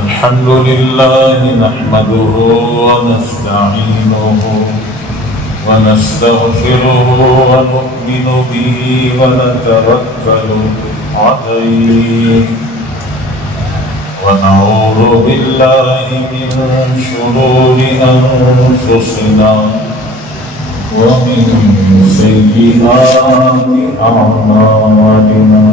الحمد لله نحمده ونستعينه ونستغفره ونؤمن به ونتوكل عليه ونعوذ بالله من شرور أنفسنا ومن سيئات أعمالنا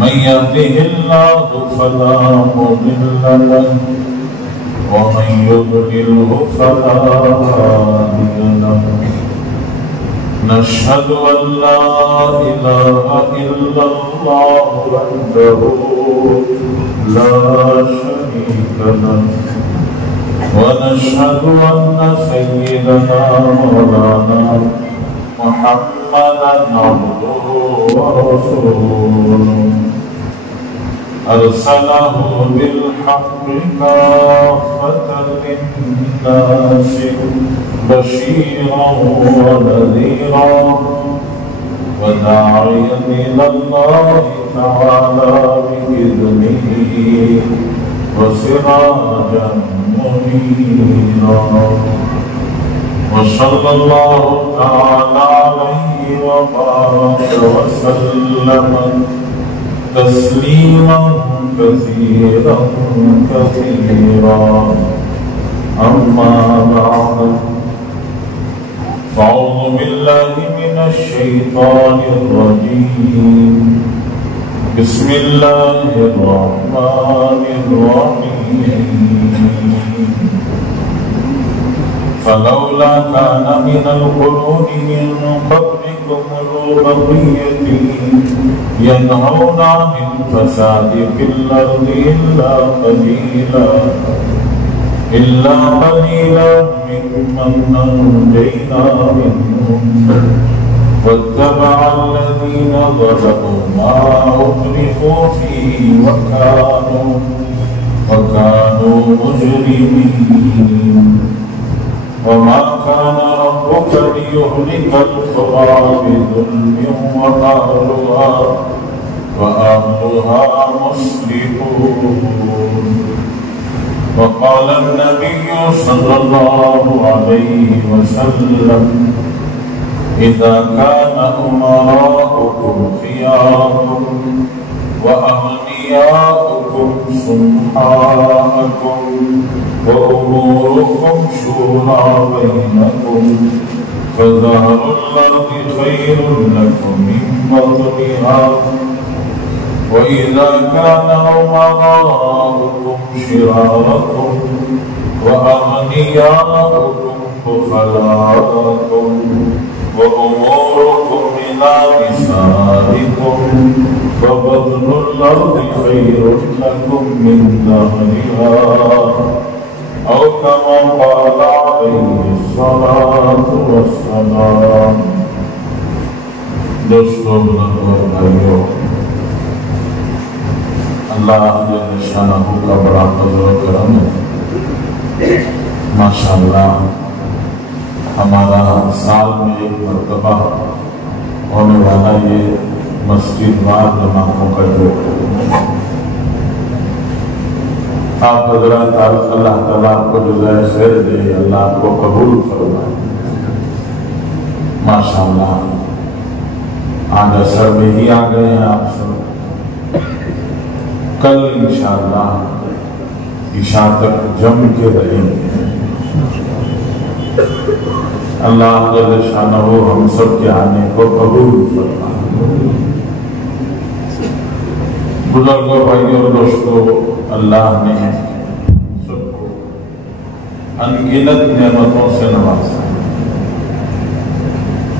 من يهده الله فلا مضل له ومن يضلله فلا هادي له نشهد أن لا إله إلا الله وحده لا شريك له ونشهد أن سيدنا مولانا محمدا عبده ورسوله أرسله بالحق كافة للناس بشيرا ونذيرا وداعيا إلى الله تعالى بإذنه وسراجا منيرا وصلى الله تعالى عليه وبارك وسلم تسليما كثيرا كثيرا أما بعد فأعوذ بالله من الشيطان الرجيم بسم الله الرحمن الرحيم فلولا كان من القرون من قبلكم أولو بقية ينهون عن الفساد في الأرض إلا قليلا ممن أنجينا منهم واتبع الذين ظلموا ما أترفوا فيه وكانوا مجرمين وما كان ربك ليهلك القرى بظلم وأهلها مصلحون وقال النبي صلى الله عليه وسلم إذا كان أمراؤكم خياركم وأغنياؤكم سمحاءكم وأموركم شورى بينكم فظهر الأرض خير لكم من بطنها وإذا كان أمراؤكم شراركم وأغنياؤكم بخلاءكم وأموركم إلى نسائكم فبطن الأرض خير لكم من ظهرها أو كما قال عليه الصلاة والسلام. دوستو بزرگوں بھائیوں، اللہ جل شانہ کا بڑا فضل و کرم ہے. ماشاءاللہ ہمارا سال میں ایک مرتبہ ہونے والا یہ مسجد وار جماعتوں کا جو آپ حضرات اللہ تعالیٰ کو جزائے خیر دے، اللہ آپ کو قبول فرمائے. ماشاءاللہ آج اثر میں ہی آ گئے ہیں آپ سب. کل انشاءاللہ عشاء تک جم کے رہیں گے. اللہ جل شانہ ہم سب کے آنے کو قبول فرمائے. بزرگوں بھائیوں دوستوں، اللہ نے سب کو انگنت نعمتوں سے نوازا.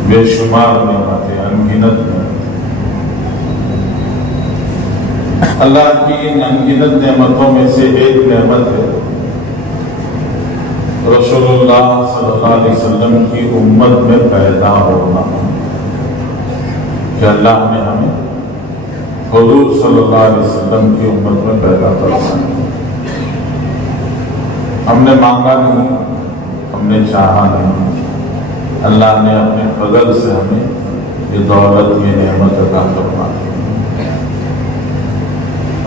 بے شمار نعمتیں، انگنت نعمتیں. اللہ کی ان انگنت نعمتوں میں سے ایک نعمت ہے رسول اللہ صلی اللہ علیہ وسلم کی امت میں پیدا ہونا، کہ اللہ نے ہمیں حضور صلی اللہ علیہ وسلم کی امت میں پیدا کرنا. ہم نے مانگا نہیں، ہم نے چاہا نہیں، اللہ نے اپنے فضل سے ہمیں یہ دولت، یہ نعمت عطا فرما دی۔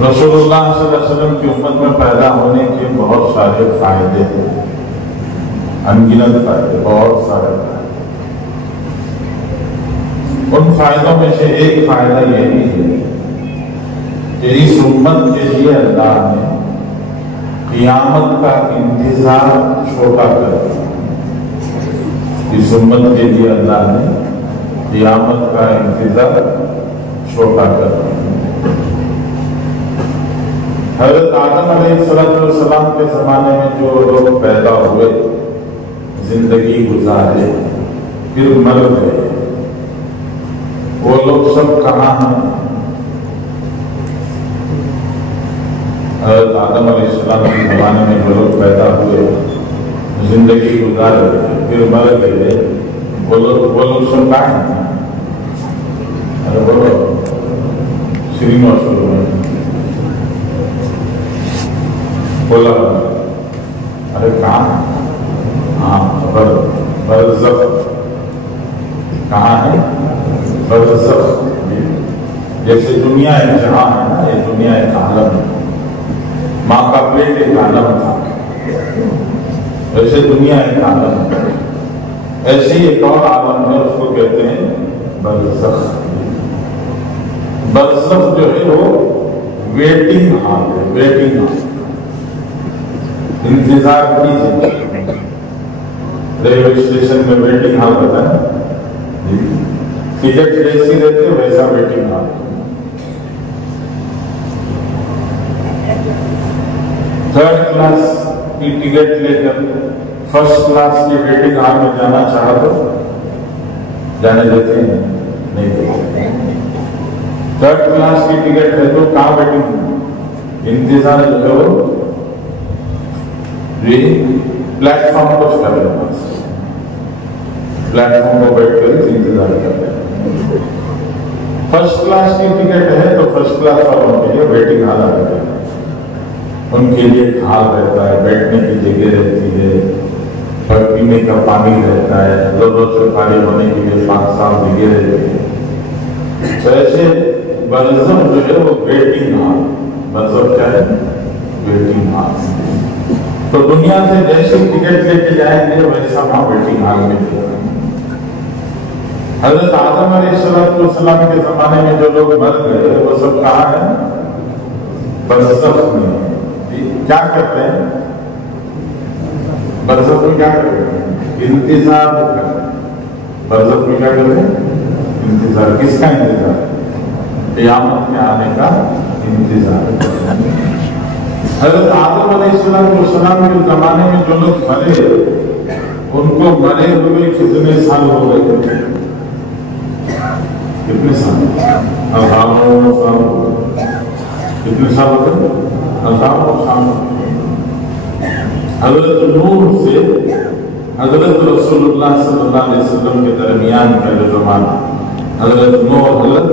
رسول اللہ صلی اللہ علیہ وسلم کی امت میں پیدا ہونے کے بہت سارے فائدے ہیں، انگنت فائدے، بہت سارے فائدے۔ ان فائدوں میں سے ایک فائدہ یہ بھی ہے کہ اس امت کے لیے اللہ نے قیامت کا انتظار چھوٹا کر دیا۔ اس امت کے لیے اللہ نے قیامت کا انتظار چھوٹا کر دیا۔ حضرت آدم علیہ السلام کے زمانے میں جو لوگ پیدا ہوئے، زندگی گزارے، پھر مر گئے، وہ لوگ سب کہاں ہیں؟ حضرت آدم علیہ السلام کے زمانے میں جو لوگ پیدا ہوئے، زندگی گزارے، پھر مر گئے، وہ لوگ سب کہاں ہیں؟ ارے بولو، سرینوس بولا، ارے کہاں؟ ہاں، برزخ۔ کہاں ہے؟ برزخ۔ جیسے دنیا ایک جہاں ہے نا، یہ دنیا ایک عالم ہے، ماں کا پیٹ ایک عالم تھا، ویسے دنیا ایک عالم ہے، ایسے ہی ایک اور عالم ہے، اس کو کہتے ہیں برزخ۔ برزخ جو ہے وہ ویٹنگ ہال ہے، ویٹنگ ہال۔ انتظار کیجیے، ریلوے اسٹیشن میں ویٹنگ ہال ہوتا ہے، ٹکٹ جیسی رہتے ویسا ویٹنگ ہال۔ تھرڈ کلاس کی ٹکٹ لے کر فرسٹ کلاس کی ویٹنگ ہال میں جانا چاہا تو جانے دیتے ہیں؟ نہیں دیتے۔ تھرڈ کلاس کی ٹکٹ ہے تو کہاں ویٹنگ؟ انتظار جو ہے وہ پلیٹ فارم کو کر لینا، پلیٹ فارم کو بیٹھ کر انتظار کر لینا۔ فرسٹ کلاس کی ٹکٹ ہے تو فرسٹ کلاس والوں کے لیے ویٹنگ ہال آتا ہے، ان کے لیے ایک ہال رہتا ہے، بیٹھنے کی جگہ رہتی ہے، پینے کا پانی رہتا ہے، ضرورت سے خالی ہونے کے لیے 5 سال جگہ رہتی ہے۔ تو ایسے برزخ جو ہے وہ ویٹنگ ہال، برزخ کیا ہے؟ Waiting hall. تو دنیا سے جیسے ٹکٹ لے کے جائیں گے ویسا وہاں ویٹنگ ہال میں دے گا۔ حضرت آدم علیہ السلام کے زمانے میں جو لوگ مر گئے وہ سب کہاں ہیں؟ برزخ میں۔ کیا کرتے ہیں برزخ میں؟ کیا کرتے ہیں؟ انتظار کرتے ہیں۔ برزخ میں کیا کرتے ہیں؟ انتظار۔ کس کا انتظار؟ قیامت کے آنے کا انتظار کرتے ہیں۔ حضرت آدم علیہ السلام کے زمانے میں جو لوگ مرے، ان کو مرے ہوئے کتنے سال ہو گئے؟ کتنے سال؟ 1000 سال۔ کتنے سال ہو گئے؟ 1000 سال۔ حضرت نوح سے حضرت رسول اللہ صلی اللہ علیہ وسلم کے درمیان کا جو زمانہ، حضرت نوح حضرت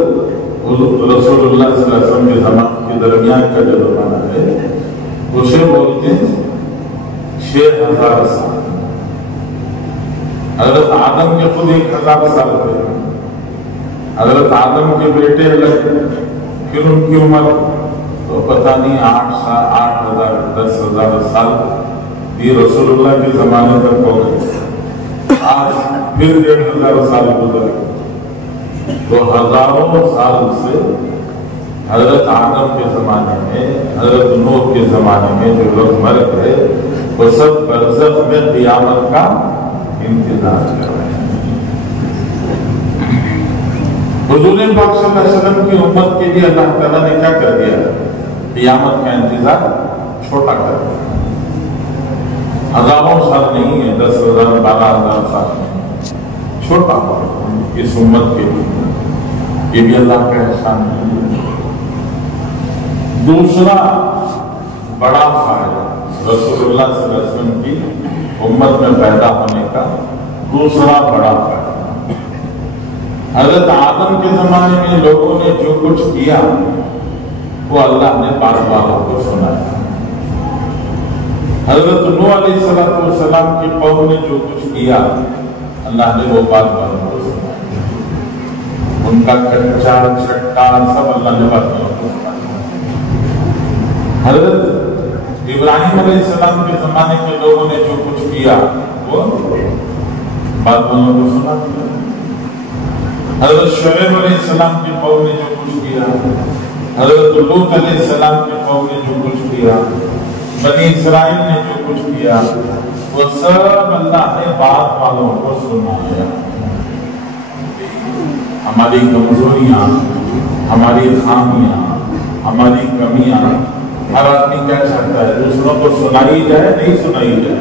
رسول اللہ صلی اللہ علیہ وسلم کے زمانے کے درمیان کا جو زمانہ ہے اسے بولتے ہیں 6000 سال۔ حضرت آدم کے خود 1000 سال تھے، حضرت آدم کے بیٹے الگ، پھر ان کی عمر تو پتہ نہیں 8000 10,000 سال یہ رسول اللہ کے زمانے تک ہو گئے۔ آج پھر 1500 سال گزر گئے، تو ہزاروں سال سے حضرت آدم کے زمانے میں، حضرت نوح کے زمانے میں جو لوگ مر گئے وہ سب برزخ میں قیامت کا انتظار کر رہے ہیں۔ حضور پاک صلی اللہ علیہ وسلم کی امت کے لیے اللہ تعالیٰ نے کیا کر دیا؟ قیامت کا انتظار چھوٹا کر دیا۔ ہزاروں سال نہیں ہے، 10,000 12,000 سال نہیں، چھوٹا اس امت کے لیے، یہ بھی اللہ کا احسان ہے۔ دوسرا بڑا فائدہ رسول اللہ صلی اللہ علیہ وسلم کی امت میں پیدا ہونے کا دوسرا بڑا فائدہ، حضرت آدم کے زمانے میں لوگوں نے جو کچھ کیا وہ اللہ نے بار بار کو سنایا۔ حضرت نوح علیہ السلام کی قوم نے جو کچھ کیا اللہ نے وہ بار بار کو سنایا۔ ان کا کچا چھٹا سب اللہ نے بات کرنا۔ حضرت ابراہیم علیہ السلام کے زمانے کے لوگوں نے جو کچھ کیا وہ بات والوں کو سنا دیا۔ حضرت شعیب علیہ السلام کی قوم نے جو کچھ کیا، حضرت لوط علیہ السلام کی قوم نے جو کچھ کیا، بنی اسرائیل نے جو کچھ کیا، وہ سب اللہ نے بات والوں کو سنایا۔ ہماری کمزوریاں، ہماری خامیاں، ہماری کمیاں، ہر آدمی کیا چاہتا ہے دوسروں کو سنائی جائے نہیں سنائی جائے؟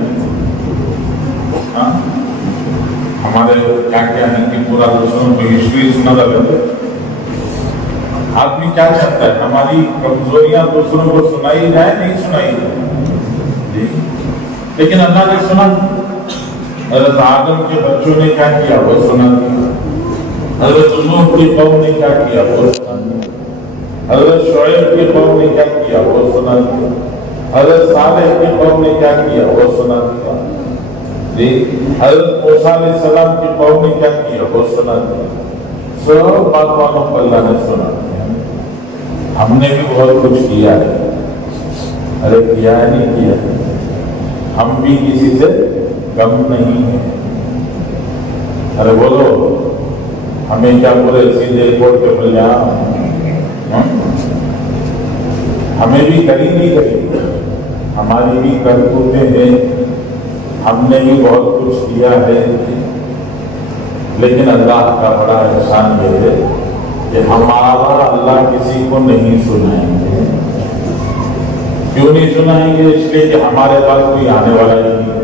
ہمارے کیا کیا ہے کہ پورا دوسروں کو ہسٹری سنا لگتا ہے۔ آدمی کیا چاہتا ہے ہماری کمزوریاں دوسروں کو سنائی جائے نہیں سنائی جائے؟ لیکن اللہ نے سنا۔ حضرت آدم کے بچوں نے کیا کیا وہ سنا دیا، حضرت نوح کی قوم نے کیا کیا وہ سنا دیا، حضرت شعیب کی قوم نے کیا کیا وہ سنا دیا، حضرت صالح کی قوم نے کیا کیا وہ سنا دیا، حضرت موسیٰ علیہ السلام کی قوم نے کیا کیا وہ سنا دیا۔ سب بات والوں کو اللہ نے سنا دیا۔ ہم نے بھی بہت کچھ کیا ہے، ارے کیا ہے نہیں کیا ہے، ہم بھی کسی سے کم نہیں ہیں۔ ارے بولو ہمیں کیا پورے سیدھے کوٹ کے مل جا، ہمیں بھی کری نہیں کری، ہماری بھی کرتوتیں ہیں، ہم نے بھی بہت کچھ کیا ہے، لیکن اللہ کا بڑا احسان یہ ہے کہ ہمارا اللہ کسی کو نہیں سنائیں گے۔ کیوں نہیں سنائیں گے؟ اس لیے کہ ہمارے پاس کوئی آنے والا ہی نہیں ہے۔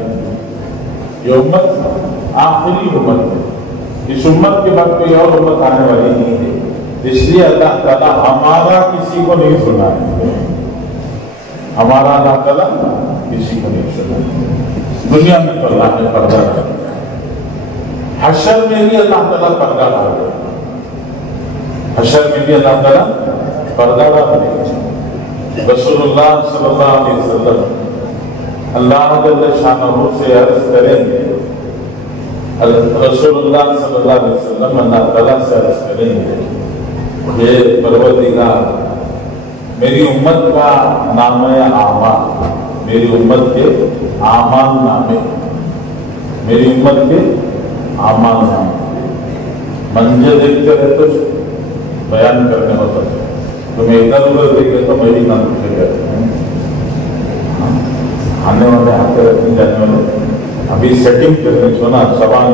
یہ امت آخری امت ہے، اس امت کے بعد کوئی اور امت آنے والی نہیں ہے، اس لیے اللہ تعالیٰ ہمارا کسی کو نہیں سنائیں گے۔ ہمارا اللہ تعالیٰ کسی کو نہیں سنائیں گے۔ دنیا میں تو اللہ نے پردہ کر دیا، حشر میں بھی اللہ تعالیٰ پردہ ڈال دے گا، حشر میں بھی اللہ تعالیٰ پردہ ڈال دے گا۔ رسول اللہ صلی اللہ علیہ وسلم اللہ جل شانہ سے عرض کریں گے، رسول اللہ صلی اللہ علیہ وسلم اللہ تعالیٰ سے عرض کریں گے کہ پروردگار میری امت کا نامہ اعمال، میری امت کے اعمال نامے، میری امت کے اعمال نامے منظر دیکھتے رہے تو بیان کرنے ہوتا ہے، تمہیں ادھر ادھر دیکھے تو میں بھی نہ اٹھے گئے آنے والے آتے رہتے جانے والے ابھی سیٹنگ کرنے سونا سوال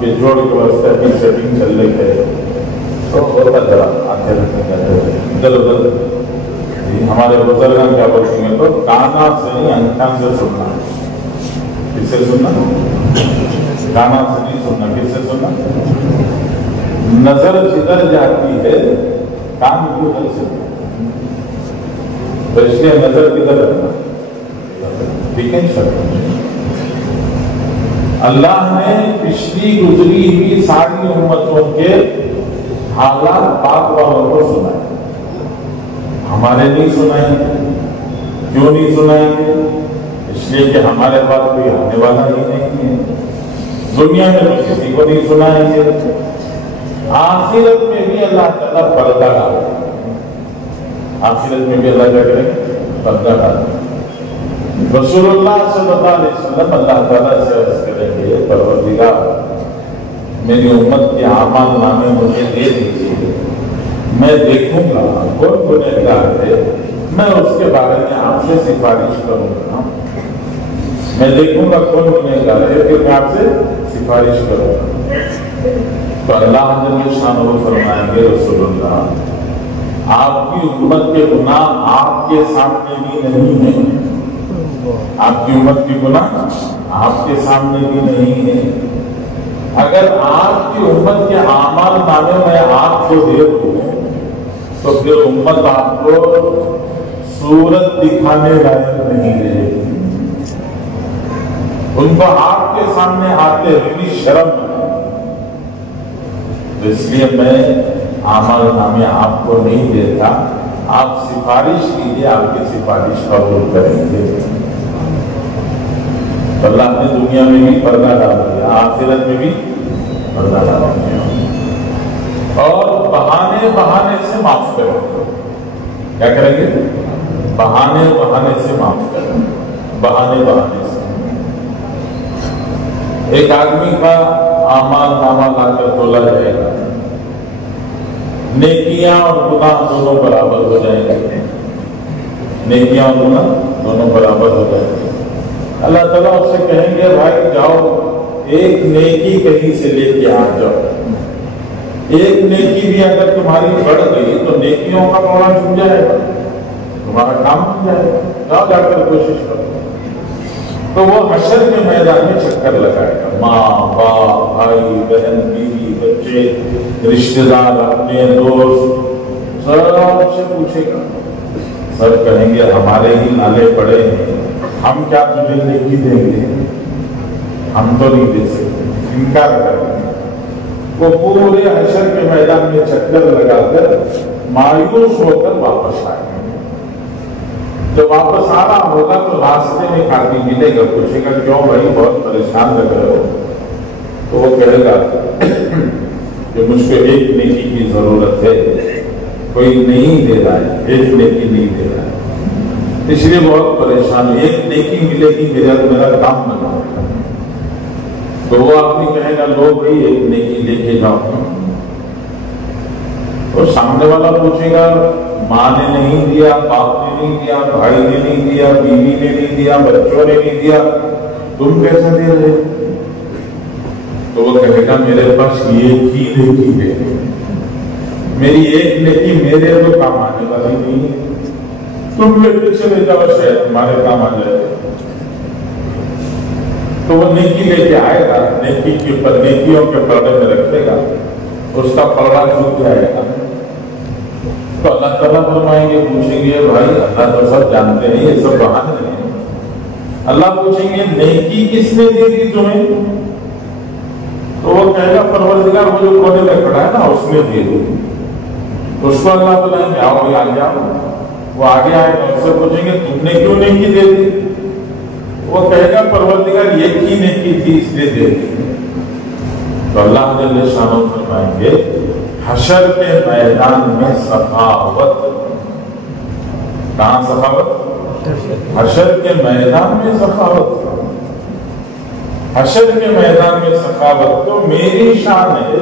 کے جوڑ کے واسطے ابھی سیٹنگ چل رہی ہے تو ہوتا ذرا آتے رہتے جاتے رہتے ادھر ادھر۔ ہمارے بزرگان کیا بولتے ہیں تو کانا سے نہیں انکھان سے سننا۔ کس سے سننا؟ کانا سے نہیں سننا، کس سے سننا؟ نظر جدھر جاتی ہے کان ادھر سے، تو اس لیے نظر کدھر رکھنا، ٹھیک ہے سر؟ اللہ نے پچھلی گزری ہوئی ساری امتوں کے حالات پاک والوں کو سنائے، ہمارے نہیں سنائیں گے۔ کیوں نہیں سنائیں گے؟ اس لیے کہ ہمارے پاس کوئی آنے والا ہی نہیں ہے، دنیا میں تو کسی کو نہیں سنائیں گے۔ آخرت میں بھی اللہ تعالیٰ پردہ ڈالے، آخرت میں بھی اللہ کیا کرے؟ پردہ ڈالے۔ رسول اللہ صلی اللہ علیہ وسلم اللہ تعالیٰ سے عرض کریں گے پروردگار میری امت کے اعمال نامے مجھے دے دیجیے، میں دیکھوں گا کون گنہگار ہے، میں اس کے بارے میں آپ سے سفارش کروں گا، میں دیکھوں گا کون گنہگار ہے کہ میں آپ سے سفارش کروں گا۔ تو اللہ جل شانہ فرمائیں گے رسول اللہ آپ کی امت کے گناہ آپ کے سامنے بھی نہیں ہیں، آپ کی امت کی گناہ آپ کے سامنے بھی نہیں ہے۔ اگر آپ کی امت کے اعمال نامے میں آپ کو دے دوں تو پھر امت آپ کو صورت دکھانے لائق نہیں رہے گی، ان کو آپ کے سامنے آتے ہوئے شرم ہے۔ اس لیے میں اعمال نامے آپ کو نہیں دیتا، آپ سفارش کیجیے، آپ کی سفارش قبول کریں گے۔ اللہ نے دنیا میں بھی پردہ ڈال دیا، آخرت میں بھی پردہ ڈال دیا، اور بہانے بہانے سے معاف کریں گے. کیا کریں گے؟ بہانے بہانے سے معاف کریں گے. بہانے بہانے سے. ایک آدمی کا اعمال نامہ لا کر تولا جائے گا، نیکیاں اور گناہ دونوں برابر ہو جائیں گے. نیکیاں اور گناہ دونوں برابر ہو جائیں گے. اللہ تعالیٰ اس سے کہیں گے بھائی جاؤ ایک نیکی کہیں سے لے کے آ جاؤ. ایک نیکی بھی اگر تمہاری بڑھ گئی تو نیکیوں کا پوڑا چھوٹ جائے گا، تمہارا کام چھوٹ جائے گا. جاؤ جا کر کوشش کرو. تو وہ حشر کے میدان میں چکر لگائے گا. ماں باپ بھائی بہن بیوی بچے رشتے دار اپنے دوست سب سے پوچھے گا. سب کہیں گے ہمارے ہی نالے پڑے ہیں، ہم کیا تجھے نیکی دیں گے؟ ہم تو نہیں دے سکتے. انکار کریں گے. وہ پورے حشر کے میدان میں چکر لگا کر مایوس ہو کر واپس آئیں گے. جب واپس آ رہا ہوگا تو راستے میں کافی ملے گا. پوچھے گا کیوں بھائی بہت پریشان لگ رہے ہو؟ تو وہ کہے گا کہ مجھ کو ایک نیکی کی ضرورت ہے، کوئی نہیں دے رہا ہے، ایک نیکی نہیں دے رہا ہے، اس لیے بہت پریشان ہے. ایک نیکی ملے گی میرا کام بنا. تو وہ آدمی کہے گا لو بھائی ایک نیکی لے کے جاؤ. تو سامنے والا پوچھے گا ماں نے نہیں دیا، باپ نے نہیں دیا، بھائی نے نہیں دیا، بیوی نے نہیں دیا، بچوں نے نہیں دیا، تم کیسے دے رہے؟ تو وہ کہے گا میرے پاس ایک ہی نیکی ہے، میری ایک نیکی میرے تو کام آنے والی نہیں ہے، تم میرے پیچھے لے جاؤ شاید تمہارے کام آ جائے. تو وہ نیکی لے کے آئے گا، نیکی کے اوپر نیکیوں کے پردے میں رکھے گا، اس کا پردہ جھک جائے گا. تو اللہ تعالیٰ فرمائیں گے پوچھیں گے بھائی اللہ تو سب جانتے ہیں یہ سب بہانے ہیں. اللہ پوچھیں گے نیکی کس نے دے دی تمہیں؟ تو وہ کہے گا پروردگار وہ جو کونے میں کھڑا ہے نا اس نے دے دی. اس کو اللہ بلائیں گے آؤ آگے آؤ. وہ آگے آئے گا، اس سے پوچھیں گے تم نے کیوں نیکی دے دی؟ وہ کہے گا پروردگار ایک ہی نیکی تھی اس لیے دے دی. تو اللہ جل شانہ فرمائیں گے حشر کے میدان میں سخاوت. کہاں سخاوت؟ حشر کے میدان میں سخاوت. حشر کے میدان میں سخاوت تو میری شان ہے.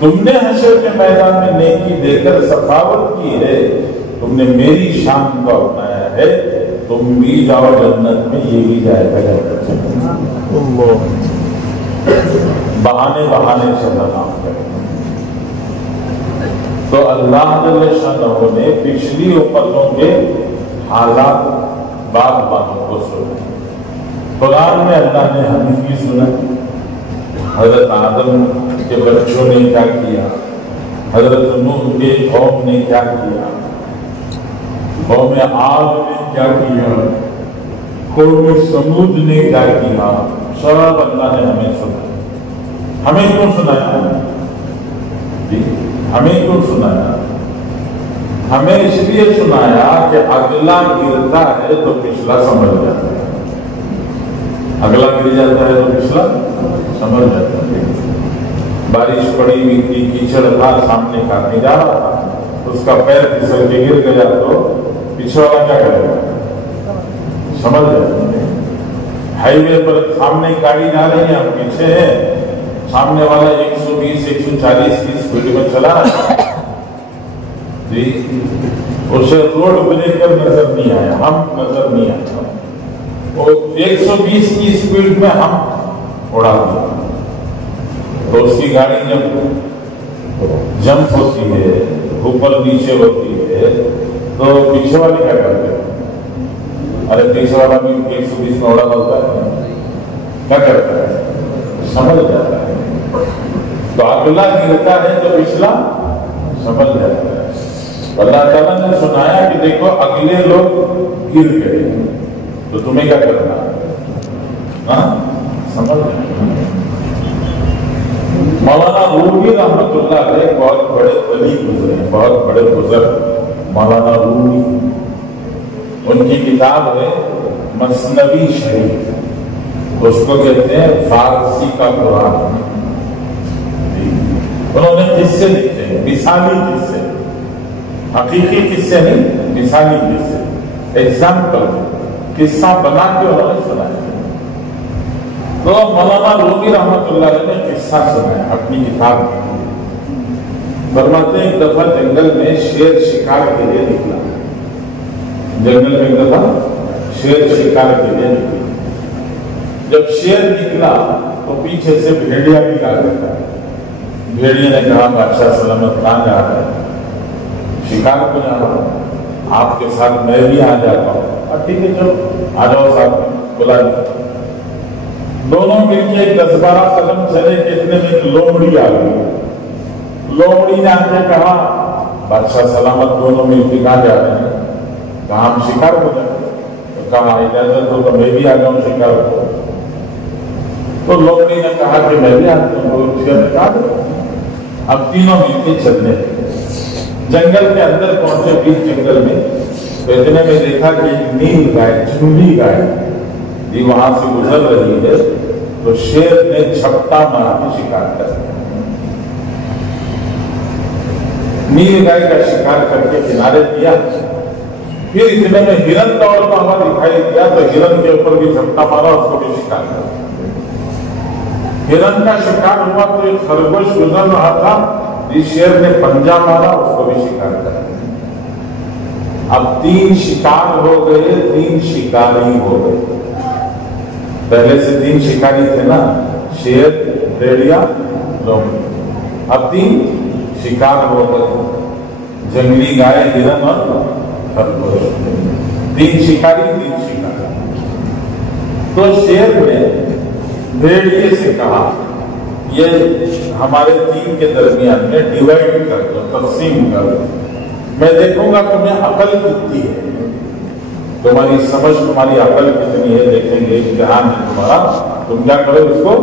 تم نے حشر کے میدان میں نیکی دے کر سخاوت کی ہے، تم نے میری شان کو اپنایا ہے. تم بھی جاؤ جنت میں، یہ بھی جائے گا جنت میں. بہانے بہانے سے کام کریں. تو اللہ جل شانہ نے پچھلی امتوں کے حالات باغبانوں کو سنا. قرآن میں اللہ نے ہمیں بھی سنا. حضرت آدم کے بچوں نے کیا کیا، حضرت نوح کے قوم نے کیا کیا، قوم عاد نے کیا کیا، قوم سمود نے کیا کیا. سب اللہ نے ہمیں سنا. ہمیں کیوں سنایا؟ ہمیں کیوں سنایا؟ ہمیں اس لیے سنایا کہ اگلا گرتا ہے تو پچھلا سمجھ جاتا ہے. اگلا گر جاتا ہے تو پچھلا سمجھ جاتا ہے. بارش پڑی ہوئی تھی، کیچڑ تھا، سامنے کا نہیں جا رہا تھا، اس کا پیر پھسل کے گر گیا تو پیچھے والا کیا کرے گا؟ سمجھ جاتا ہے. ہائی وے پر سامنے گاڑی جا رہی ہے، ہم پیچھے ہیں، سامنے والا 120 140 کی اسپیڈ میں چلا رہا ہے جی، اسے روڈ بریکر نظر نہیں آیا، ہم نظر نہیں آتا. اور 120 کی اسپیڈ میں ہم اڑا دیا تو اس کی گاڑی جب جمپ ہوتی ہے، اوپر نیچے ہوتی ہے، تو پیچھے والے کیا کرتے ہیں؟ ارے پیچھے والا بھی 120 میں اڑا ہوتا ہے، کیا کرتا ہے؟ سمجھ جاتا ہے. تو اگلا گرتا ہے تو پچھلا سمجھ جاتا ہے. اللہ تعالیٰ نے سنایا کہ دیکھو اگلے لوگ گر گئے تو تمہیں کیا کرنا ہے؟ سمجھ جاتا. مولانا رومی رحمت اللہ علیہ بہت بڑے ولی گزرے، بہت بڑے بزرگ مولانا رومی. ان کی کتاب ہے مثنوی شریف، اس کو کہتے ہیں فارسی کا قرآن. انہوں نے قصے لکھے ہیں، مثالی قصے، حقیقی قصے نہیں، مثالی قصے، ایگزامپل، قصہ بنا کے انہوں نے سنایا۔ تو مولانا رومی رحمۃ اللہ علیہ نے قصہ سنایا اپنی کتاب میں۔ فرماتے ہیں ایک دفعہ جنگل میں شیر شکار کے لیے نکلا، جنگل میں ایک دفعہ شیر شکار کے لیے نکلا۔ جب شیر نکلا تو پیچھے سے بھیڑیا بھی آ گیا۔ بھیڑیا نے کہا بادشاہ سلامت کہاں جا رہا ہے؟ شکار کو جا رہا ہوں، آپ کے ساتھ میں بھی آ جاتا ہوں۔ ٹھیک ہے چلو آ جاؤ صاحب، بلا لیا۔ دونوں مل کے 10-12 قدم چلے کہ اتنے میں ایک لومڑی آ گئی۔ لومڑی نے آ کے کہا بادشاہ سلامت دونوں مل کے کہاں جا رہے ہیں؟ کہا ہم شکار کو جائیں۔ تو کہا اجازت ہو تو میں بھی آ جاؤں شکار کو۔ تو لومڑی نے کہا کہ میں بھی آتا ہوں۔ اب تینوں مل کے چلنے لگے، جنگل کے اندر پہنچے، بیچ جنگل میں تو اتنے میں دیکھا کہ ایک نیل گائے، جنگلی گائے یہ وہاں سے گزر رہی ہے۔ تو شیر نے جھپٹا مار کے شکار کر دیا، نیل گائے کا شکار کر کے کنارے کیا۔ پھر اتنے میں ہرن دوڑتا ہوا دکھائی دیا تو ہرن کے اوپر بھی جھپٹا مارا، اس کو بھی شکار کر دیا۔ ہرن کا شکار ہوا تو ایک خرگوش گزر رہا تھا، اس شیر نے پنجہ مارا، اس کو بھی شکار کر دیا۔ اب 3 شکار ہو گئے، 3 شکاری ہو گئے۔ پہلے سے 3 شکاری تھے نا، شیر، بھیڑیا، لومڑی۔ اب 3 شکار ہو گئے، جنگلی گائے، ہرن اور خرگوش۔ 3 شکاری، 3 شکاری۔ تو شیر نے بھیڑیے سے کہا یہ ہمارے 3 کے درمیان میں ڈیوائڈ کر دو، تقسیم کر دو، میں دیکھوں گا تمہیں عقل کتنی ہے، تمہاری سمجھ، تمہاری عقل کتنی ہے، دیکھیں گے امتحان ہے تمہارا۔ تم کیا کرو، اس کو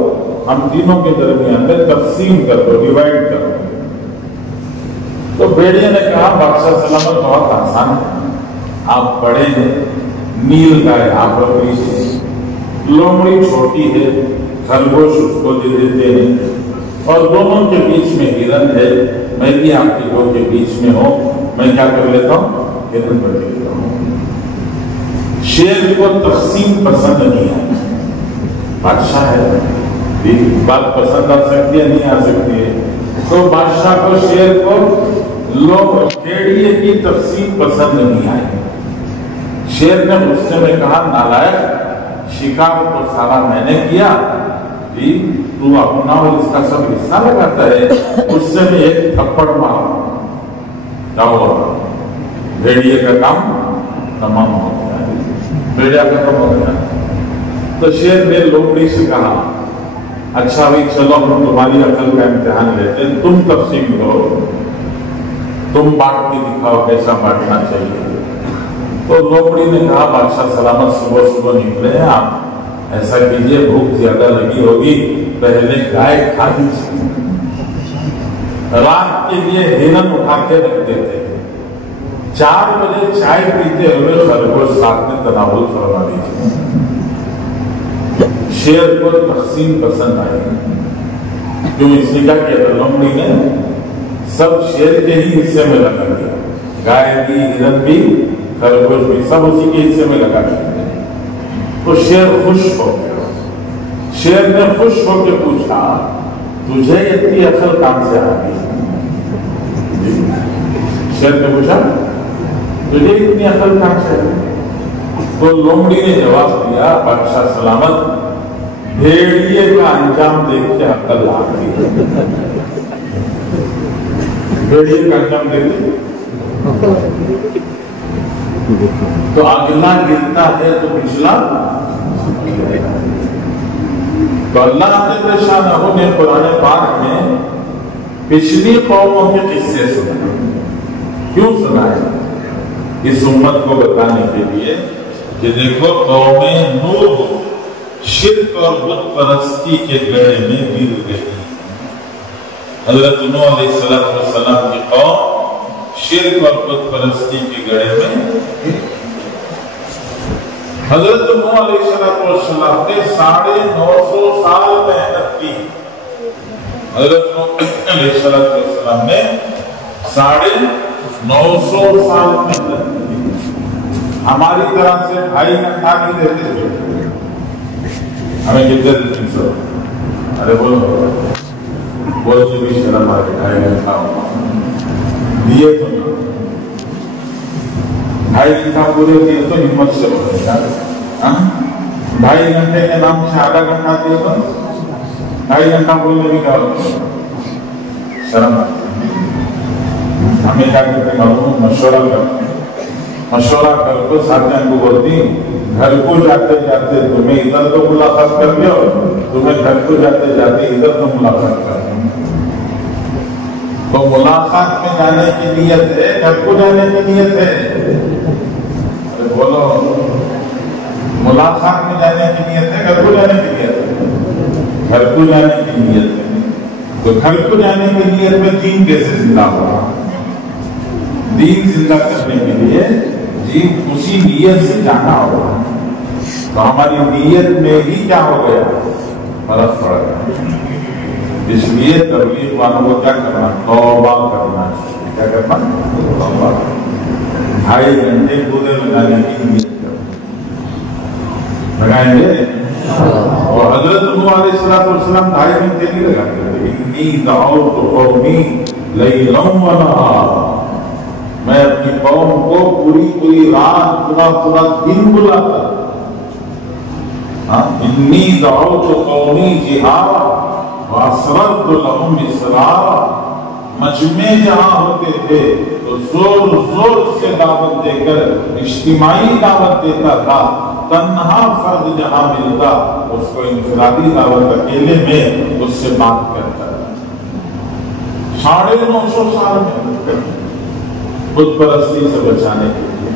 ہم تینوں کے درمیان میں تقسیم کر دو، ڈیوائڈ کر دو۔ تو بھیڑیے نے کہا بادشاہ سلامت بہت آسان ہے، آپ بڑے ہیں، نیل گائے آپ رکھ لیجیے، لومڑی چھوٹی ہے، خرگوش اس کو دے دیتے ہیں، اور دونوں کے بیچ میں ہرن ہے، میں بھی آپ کے 2 کے بیچ میں ہوں، میں کیا کر لیتا ہوں، ہرن کر لیتا ہوں۔ شیر کو تقسیم پسند نہیں ہے، بادشاہ ہے، بات پسند آ سکتی ہے نہیں آ سکتی ہے، تو بادشاہ کو شیر کو بھیڑیے کی تقسیم پسند نہیں آئی۔ شیر نے غصے میں کہا نالائق، شکار تو سارا میں نے کیا، تو اپنا اور اس کا سب حصہ لگاتا ہے، اس سے میں ایک تھپڑ مارا، کیا ہوا؟ بھیڑیے کا کام تمام ہو گیا، بھیڑیا ختم ہو گیا۔ تو شیر نے لومڑی سے کہا اچھا بھائی چلو ہم تمہاری عقل کا امتحان لیتے ہیں، تم تقسیم کرو، تم بانٹ کے دکھاؤ کیسا بانٹنا چاہیے۔ تو لومڑی نے کہا بادشاہ سلامت صبح صبح نکلے ہیں آپ، ایسا کیجئے بھوک زیادہ لگی ہوگی، پہلے گائے کھا لیجیے، رات کے لیے ہرن اٹھا کے رکھ دیتے ہیں، 4 بجے چائے پیتے ہوئے خرگوش ساتھ میں تناول فرما دیجیے۔ شیر کو تقسیم پسند آئی، کیوں؟ اس نے کیا کیا تھا، لومڑی نے سب شیر کے ہی حصے میں لگا دیا، گائے بھی، ہرن بھی، خرگوش بھی، سب اسی کے حصے میں لگا دیا۔ تو شیر خوش ہو گیا، شیر نے خوش ہو کے پوچھا تجھے اتنی عقل کہاں سے آ گئی؟ شیر نے پوچھا تجھے اتنی عقل کہاں سے آ گئی؟ تو لومڑی نے جواب دیا بادشاہ سلامت بھیڑیے کا انجام دیکھ کے عقل آ گئی، بھیڑیے کا انجام دیکھ کے تو اگلا گرتا ہے تو پچھلا۔ تو اللہ تعالیٰ نے قرآن پاک میں پچھلی قوموں کے قصے سنائے، کیوں سنائے؟ اس امت کو بتانے کے لیے کہ دیکھو قوم نوح شرک اور بت پرستی کے گڑھے میں گر گئی۔ حضرت نوح علیہ السلام کی قوم شرک اور بت پرستی کے گڑھے میں، حضرت نوح علیہ السلام نے 950 سال محنت کی، حضرت نوح علیہ السلام نے 950 سال محنت کی. ہماری طرح سے 2.5 گھنٹہ نہیں دیتے تھے. ہمیں کتنے دیتے سر؟ ارے بولتے بھی شرم آ گئی. 2.5 گھنٹہ دیے تو 2.5 گھنٹہ پورے دیے تو ہمت سے بولے گا. 2.5 گھنٹے کے نام سے آدھا گھنٹہ دیے تو 2.5 گھنٹہ بولنے بھی کیا ہوتا ہے؟ شرم آتی. ہمیں کیا کرتے معلوم؟ مشورہ کرتے. مشورہ کر کو ساتھیاں کو بولتی گھر کو جاتے جاتے تمہیں ادھر تو ملاقات کر لو, تمہیں گھر کو جاتے جاتے ادھر تو ملاقات کر لو. تو ملاقات میں جانے کی نیت ہے, گھر کو جانے کی نیت ہے؟ بولو, ملاقات میں جانے کی نیت ہے, گھر کو جانے کی نیت ہے؟ گھر کو جانے کی نیت ہے. تو گھر کو جانے کی نیت میں دین کیسے زندہ ہوا؟ دین زندہ کرنے کے لیے دین اسی نیت سے جانا ہوگا. تو ہماری نیت میں ہی کیا ہو گیا؟ فرق پڑ گیا. اس لیے تبلیغ والوں کو کیا کرنا؟ توبہ کرنا. کیا کرنا؟ توبہ. 2.5 گھنٹے پورے لگانے کی نیت لگائیں گے. اور حضرت نوح علیہ السلام 2.5 گھنٹے نہیں لگاتے تھے. انی دعوت قومی لیلا ونہارا, میں اپنی قوم کو پوری رات پورا دن بلاتا. انی دعوت قومی جہارا واسررت لهم اسرارا, مجمع جہاں ہوتے تھے تو زور سے دعوت دے کر اجتماعی دعوت دیتا تھا. تنہا فرد جہاں ملتا اس کو انفرادی دعوت اکیلے میں اس سے بات کرتا تھا. 950 سال میں بت پرستی سے بچانے کے لیے.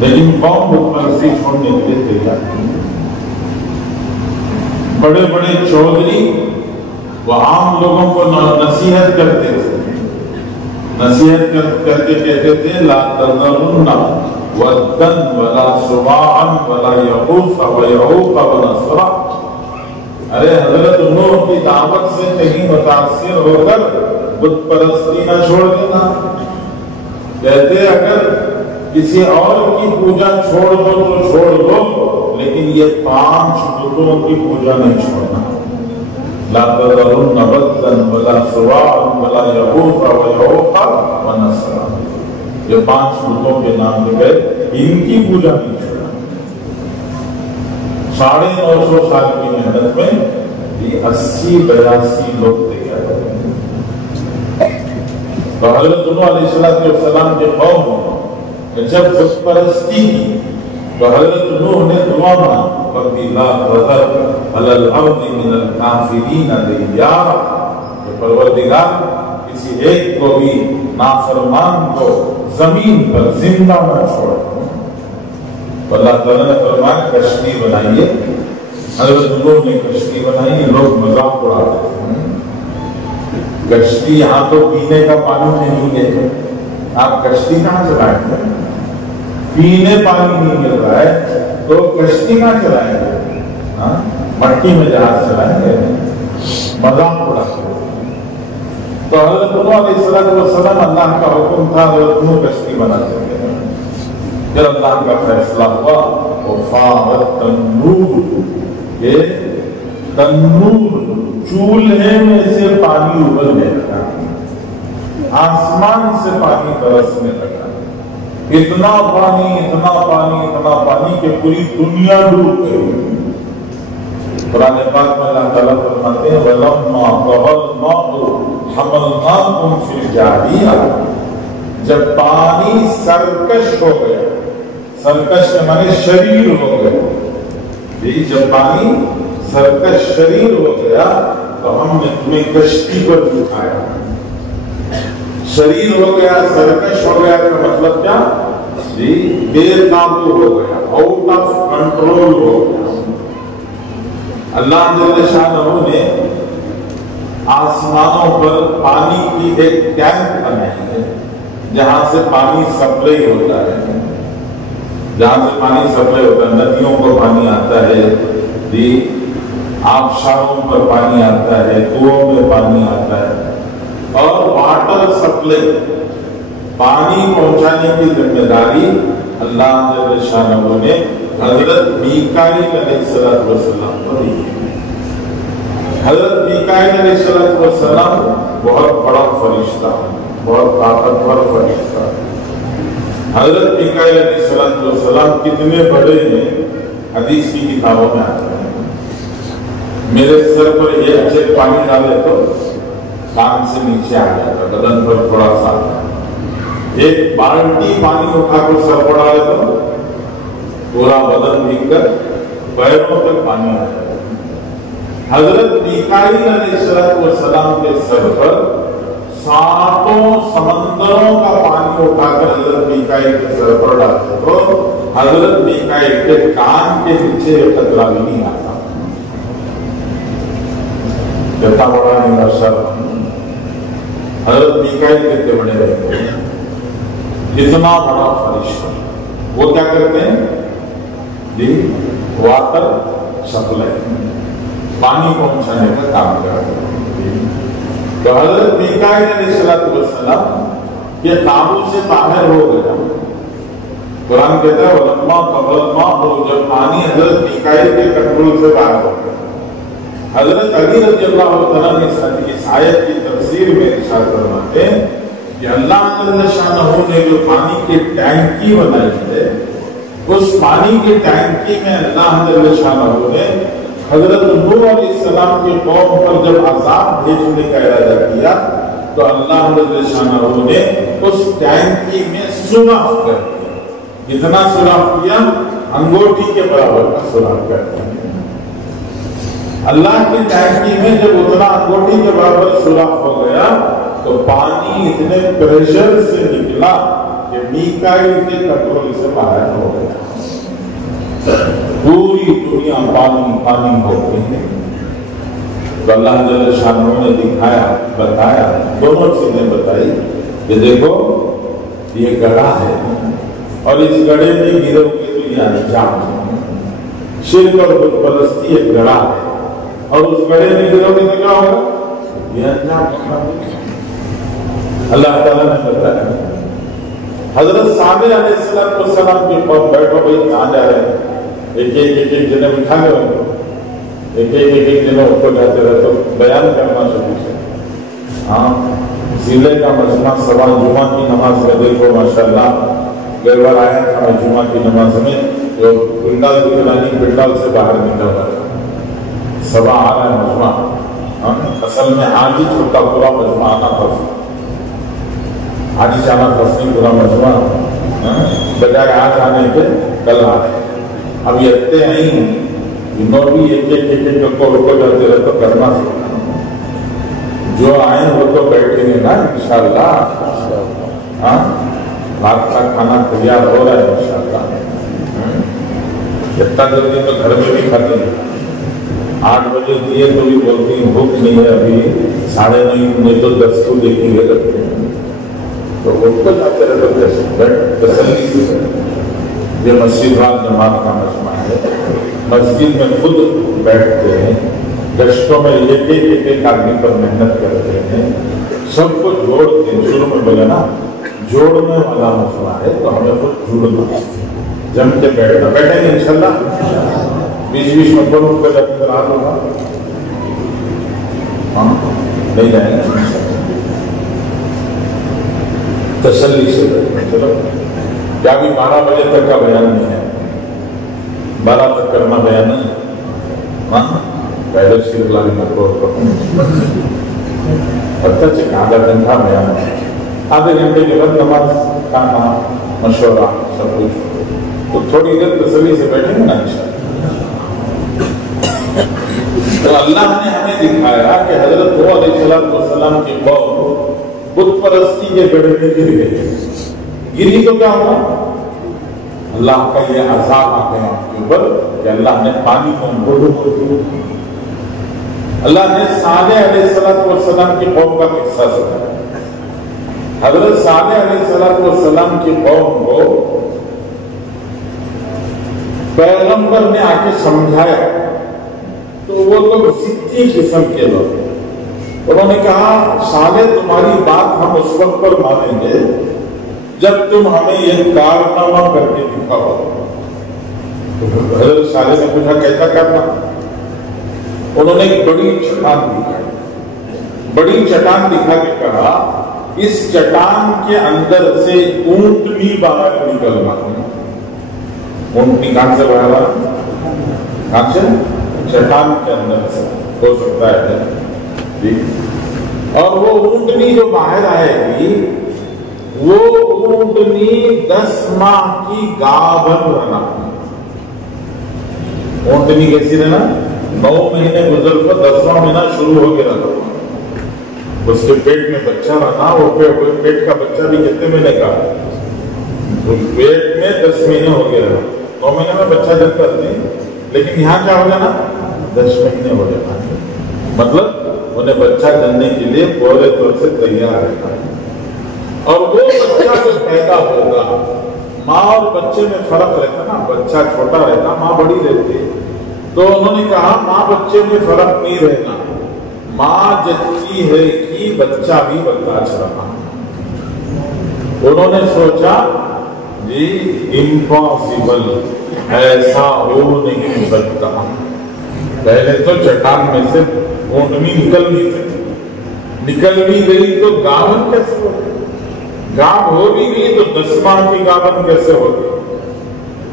لیکن قوم بت پرستی چھوڑنے کے لیے تیار نہیں. بڑے بڑے چودھری وہ عام لوگوں کو نصیحت کرتے تھے. نصیحت کر کے کہتے تھے لا تذرن ودن ولا سواعا ولا یغوث ویعوق ونسرا. ارے حضرت نوح کی دعوت سے کہیں متاثر ہو کر بت پرستی نہ چھوڑ دینا. کہتے اگر کسی اور کی پوجا چھوڑ دو تو چھوڑ دو, لیکن یہ 5 بتوں کی پوجا نہیں چھوڑنا. لا تذرن ودن ولا سواعا ولا یغوث ویعوق ونسرا. یہ 5 بتوں کے نام لے گئے, ان کی پوجا نہیں چھوڑنا. 950 سال کی محنت میں 80-82 لوگ تیار ہوئے. تو حضرت نوح علیہ السلام کے قوم نے جب بت پرستی کی تو حضرت نوح نے دعا مانگی رب لا تذر علی الارض من الکافرین دیارا, کہ پروردگار کسی ایک کو بھی نافرمان کو زمین پر زندہ نہ چھوڑ. اللہ تعالیٰ نے فرمایا کشتی بنائیے. حضرت نوح نے کشتی بنائی. لوگ مذاق اڑاتے تھے کشتی یہاں تو پینے کا پانی نہیں ہے, آپ کشتی کہاں چلائیں گے؟ پینے پانی نہیں مل رہا ہے تو کشتی کہاں چلائیں گے؟ مٹی میں جہاز چلائیں گے. مذاق اڑاتے. تو حضرت نوح علیہ السلام اللہ کا حکم تھا حضرت نوح کشتی بنا سکتے ہیں. جب اللہ کا فیصلہ ہوا وفارت تنور, کہ تنور چولہے میں سے پانی ابلنے لگا, آسمان سے پانی برسنے لگا. اتنا پانی کہ پوری دنیا ڈوب گئی. قرآن پاک میں اللہ تعالیٰ فرماتے ہیں وَلَمَّا طَغَى الْمَاءُ حَمَلْنَاكُمْ فِي الْجَارِيَةِ, جب پانی سرکش ہو گیا, سرکش کے معنی شریر ہو گیا. جب پانی سرکش شریر ہو گیا تو ہم نے تمہیں کشتی پر اٹھایا. شریر ہو گیا, سرکش ہو گیا کا مطلب کیا؟ بے قابو ہو گیا, آؤٹ آف کنٹرول ہو گیا. اللہ جل شانہ نے آسمانوں پر پانی کی ایک ٹینک بنائی ہے جہاں سے پانی سپلائی ہوتا ہے. ندیوں کو پانی آتا ہے, آبشاروں پر پانی آتا ہے، کنوؤں میں پانی آتا ہے، اور واٹر سپلائی پانی پہنچانے کی ذمہ داری اللہ جل شانہ نے حضرت میکائیل علیہ السلام پر دی ہے۔ حضرت میکائیل علیہ السلام بہت بڑا فرشتہ، بہت طاقتور فرشتہ۔ حضرت میکائیل علیہ السلام کتنے بڑے ہیں حدیث کی کتابوں میں آتا ہے۔ میرے سر پر یہ اچھے پانی ڈالے تو کان سے نیچے آ جاتا، بدن پر تھوڑا سا، ایک بالٹی پانی اٹھا کر سر پر ڈالے تو پورا بدن بھیگ کر پیروں تک پانی آ جاتا۔ حضرت میکائیل علیہ السلام کے سر پر 7 سمندروں کا پانی اٹھا کر حضرت میکائیل کے سر پر ڈالتے تو حضرت میکائیل کے کان کے نیچے قطرہ بھی نہیں آتا۔ کتنا بڑا ہے میرا سر، حضرت میکائیل کتنے بڑے رہتے ہیں، اتنا بڑا فرشتہ۔ وہ کیا کرتے ہیں جی؟ واٹر سپلائی، پانی پہنچانے کا کام کرتے ہیں۔ تو حضرت میکائیل علیہ السلام یہ قابو سے باہر ہو گیا۔ قرآن کہتا ہے وَلَمَّا قَضَى الْمَاءُ، جب پانی حضرت میکائیل کے کنٹرول سے باہر ہو گیا۔ حضرت علی رضی اللہ عنہ نے اس آیت کی تفسیر میں ارشاد فرماتے ہیں کہ اللہ جل شانہ نے جو پانی کی ٹینکی بنائی ہے، اس پانی کی ٹینکی میں اللہ جل شانہ نے حضرت نوح علیہ السلام کی قوم پر جب عذاب بھیجنے کا ارادہ کیا تو اللہ جل شانہ نے اس ٹینکی میں سوراخ کر دیا۔ کتنا سوراخ کیا؟ انگوٹھی کے برابر کا سوراخ کر دیا۔ اللہ کی ٹینکی میں جب اتنا انگوٹھی کے برابر سوراخ ہو گیا تو پانی اتنے پریشر سے نکلا کہ میکائیل کے کنٹرول سے باہر ہو گیا۔ پوری دنیا پانی پانی ہو گئی۔ تو اللہ جل شانہ نے دکھایا، بتایا، دونوں چیزیں بتائی کہ دیکھو یہ گڑھا ہے اور اس گڑھے میں گرو گے تو یہ انجام ہے۔ شرک اور بت پرستی ایک گڑھا ہے اور اس گڑھے میں گرو گے تو کیا ہوگا؟ یہ انجام ہوگا۔ اللہ تعالیٰ نے بتایا۔ حضرت صالح علیہ السلام کے قوم بیٹھو بھائی کہاں جا رہے ہیں؟ ایک جنہیں بٹھا گئے، ایک جنہیں اوپر جاتے رہے تو بیان کرنا شروع سے۔ ہاں ضلع کا مجمع سوا جمعہ کی نماز میں دیکھو ماشاءاللہ، گئے بار آیا تھا میں جمعہ کی نماز میں، جو پنڈال دکھلانی پنڈال سے باہر نکل رہا تھا، سوا آ رہا ہے مجمع۔ اصل میں آج ہی چھوٹا پورا مجمع آنا تھا، آج ہی جانا تھا پورا مجمع، بجائے آج آنے کے کل آ رہے۔ اب یہ اتے نہیں انہوں بھی ایک کو جاتے رہے تو کرنا سکتا، جو آئیں وہ تو بیٹھیں گے نا انشاءاللہ۔ ہاں رات کا کھانا تیار ہو رہا ہے انشاءاللہ، اتنا جلدی تو گھر میں بھی کھاتے ہیں۔ 8 بجے دیے تو بھی بولتی ہیں بھوک نہیں ہے ابھی، 9:30 تو 10 کو دیکھیں گے کرتے ہیں، تو وہ تو جاتے رہتے تسلی سے۔ یہ مسجد وال جماعت کا مجمع ہے، مسجد میں خود بیٹھتے ہیں، گشتوں میں ایک آدمی پر محنت کرتے ہیں، سب کو جوڑتے ہیں۔ شروع میں بولے نا جوڑنے والا مجمع ہے تو ہمیں خود جوڑنا، جم کے بیٹھنا، بیٹھیں گے انشاءاللہ۔ بیچ میں کون کو جب رات ہوگا نہیں جائیں گے، تسلی سے بیٹھیں۔ چلو کیا بھی 12 بجے تک کا بیان نہیں ہے، 12 تک کرنا بیان نہیں، ہاں پہلے شیر لالی مطلب آدھا گھنٹہ بیان ہے، آدھے گھنٹے کے بعد نماز کھانا مشورہ سب کچھ، تو تھوڑی دیر تسلی سے بیٹھیں گے نا انشاءاللہ۔ تو اللہ نے ہمیں دکھایا کہ حضرت نوح علیہ السلام کی قوم بت پرستی کے گڑھے میں گر گئی، گری تو کیا ہوا؟ اللہ کا یہ عذاب آ گیا آپ کے اوپر کہ اللہ نے پانی کو ڈوبو کر دیا۔ اللہ نے صالح علیہ السلام کی قوم کا قصہ سنایا۔ حضرت صالح علیہ السلام کی قوم کو پیغمبر نے آ کے سمجھایا تو وہ لوگ ضدی قسم کے لوگ، انہوں نے کہا صالح تمہاری بات ہم اس وقت پر مانیں گے جب تم ہمیں یہ کارنامہ کر کے دکھاؤ۔ حضرت صالح نے پوچھا کیسا کارنامہ؟ انہوں نے ایک بڑی چٹان دکھائی، بڑی چٹان دکھا کے کہا اس چٹان کے اندر سے اونٹنی باہر نکلنا۔ اونٹنی کہاں سے باہر آنا؟ کہاں سے؟ چٹان کے اندر سے ہو سکتا ہے جی۔ اور وہ اونٹنی جو باہر آئے گی وہ اونٹنی 10 ماہ کی گابھن رہنا۔ اونٹنی کیسی رہنا؟ 9 مہینے گزر کر 10واں مہینہ شروع ہو گیا رہنا، اس کے پیٹ میں بچہ رہنا۔ وہ پیٹ کا بچہ بھی کتنے مہینے کا؟ پیٹ میں 10 مہینے ہو گیا رہنا۔ 9 مہینے میں بچہ جب کرتے ہیں، لیکن یہاں کیا ہو جانا؟ 10 مہینے ہو جانا، مطلب انہیں بچہ جننے کے لیے پورے طور سے تیار رہتا ہے۔ اور وہ بچہ جو پیدا ہوگا، ماں اور بچے میں فرق رہتا نا، بچہ چھوٹا رہتا، ماں بڑی رہتی، تو انہوں نے کہا ماں بچے میں فرق نہیں رہنا، ماں جچی ہے کہ بچہ بھی برداشت رہا۔ انہوں نے سوچا جی امپاسبل، ایسا ہو نہیں سکتا۔ پہلے تو چٹان میں سے اونٹنی نکل نہیں سکتی، نکل بھی گئی تو گاون کیسے ہوگی؟ گاو ہو بھی گئی تو 10 ماہ کی گاون کیسے ہوگی؟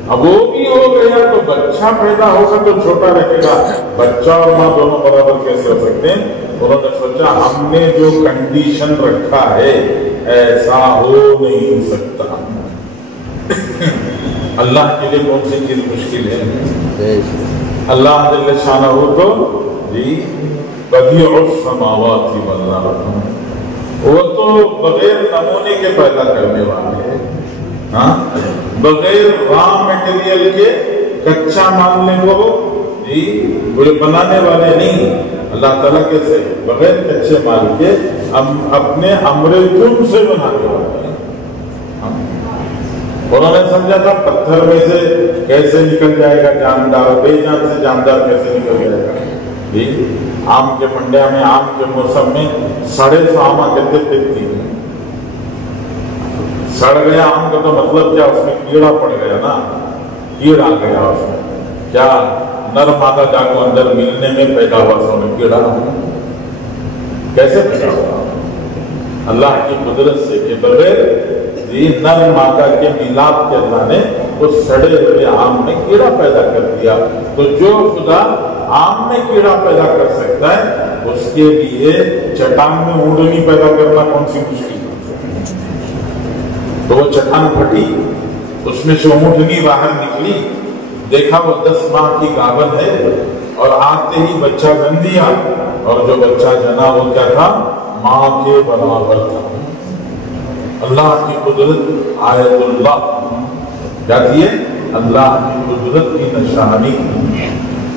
اب وہ بھی ہو گیا تو بچہ پیدا ہوگا تو چھوٹا رہے گا، بچہ اور ماں دونوں برابر کیسے ہو سکتے ہیں؟ انہوں نے سوچا ہم نے جو کنڈیشن رکھا ہے ایسا ہو نہیں سکتا۔ اللہ کے لیے کون سی چیز مشکل ہے؟ اللہ جل شانہ تو جی بدیع السماوات والارض، وہ تو بغیر نمونے کے پیدا کرنے والے ہیں، ہاں بغیر را میٹیریل کے کچا ماننے کو جی وہ بنانے والے نہیں۔ اللہ تعالیٰ کیسے بغیر کچے مال کے اپنے امر کن سے بنانے والے ہیں۔ انہوں نے سمجھا تھا پتھر میں سے کیسے نکل جائے گا جاندار، بے جان سے جاندار کیسے نکل جائے گا جی۔ آم کے پنڈیا میں آم کے موسم میں 150 آم کتنے تیکتی ہیں، سڑ گیا آم کا تو مطلب کیا؟ اس میں کیڑا پڑ گیا نا، کیڑا آ گیا اس میں، کیا نر مادہ جا کو اندر ملنے میں پیدا ہوا، سو میں کیڑا کیسے پیدا ہوا؟ اللہ کی قدرت سے کہ بغیر نر مادہ کے میلاد کے اللہ نے اس سڑے ہوئے آم میں کیڑا پیدا کر دیا۔ تو جو خدا آم میں کیڑا پیدا کر سکتا ہے اس کے لیے چٹان میں اونٹنی پیدا کرنا کون سی مشکل؟ تو وہ چٹان پھٹی، اس میں سے اونٹنی باہر نکلی، دیکھا وہ 10 ماہ کی گاون ہے، اور آتے ہی بچہ جن دیا، اور جو بچہ جنا وہ کیا تھا؟ ماں کے برابر تھا۔ اللہ کی قدرت آیت اللہ کیا تھی؟ اللہ کی قدرت کی نشانی۔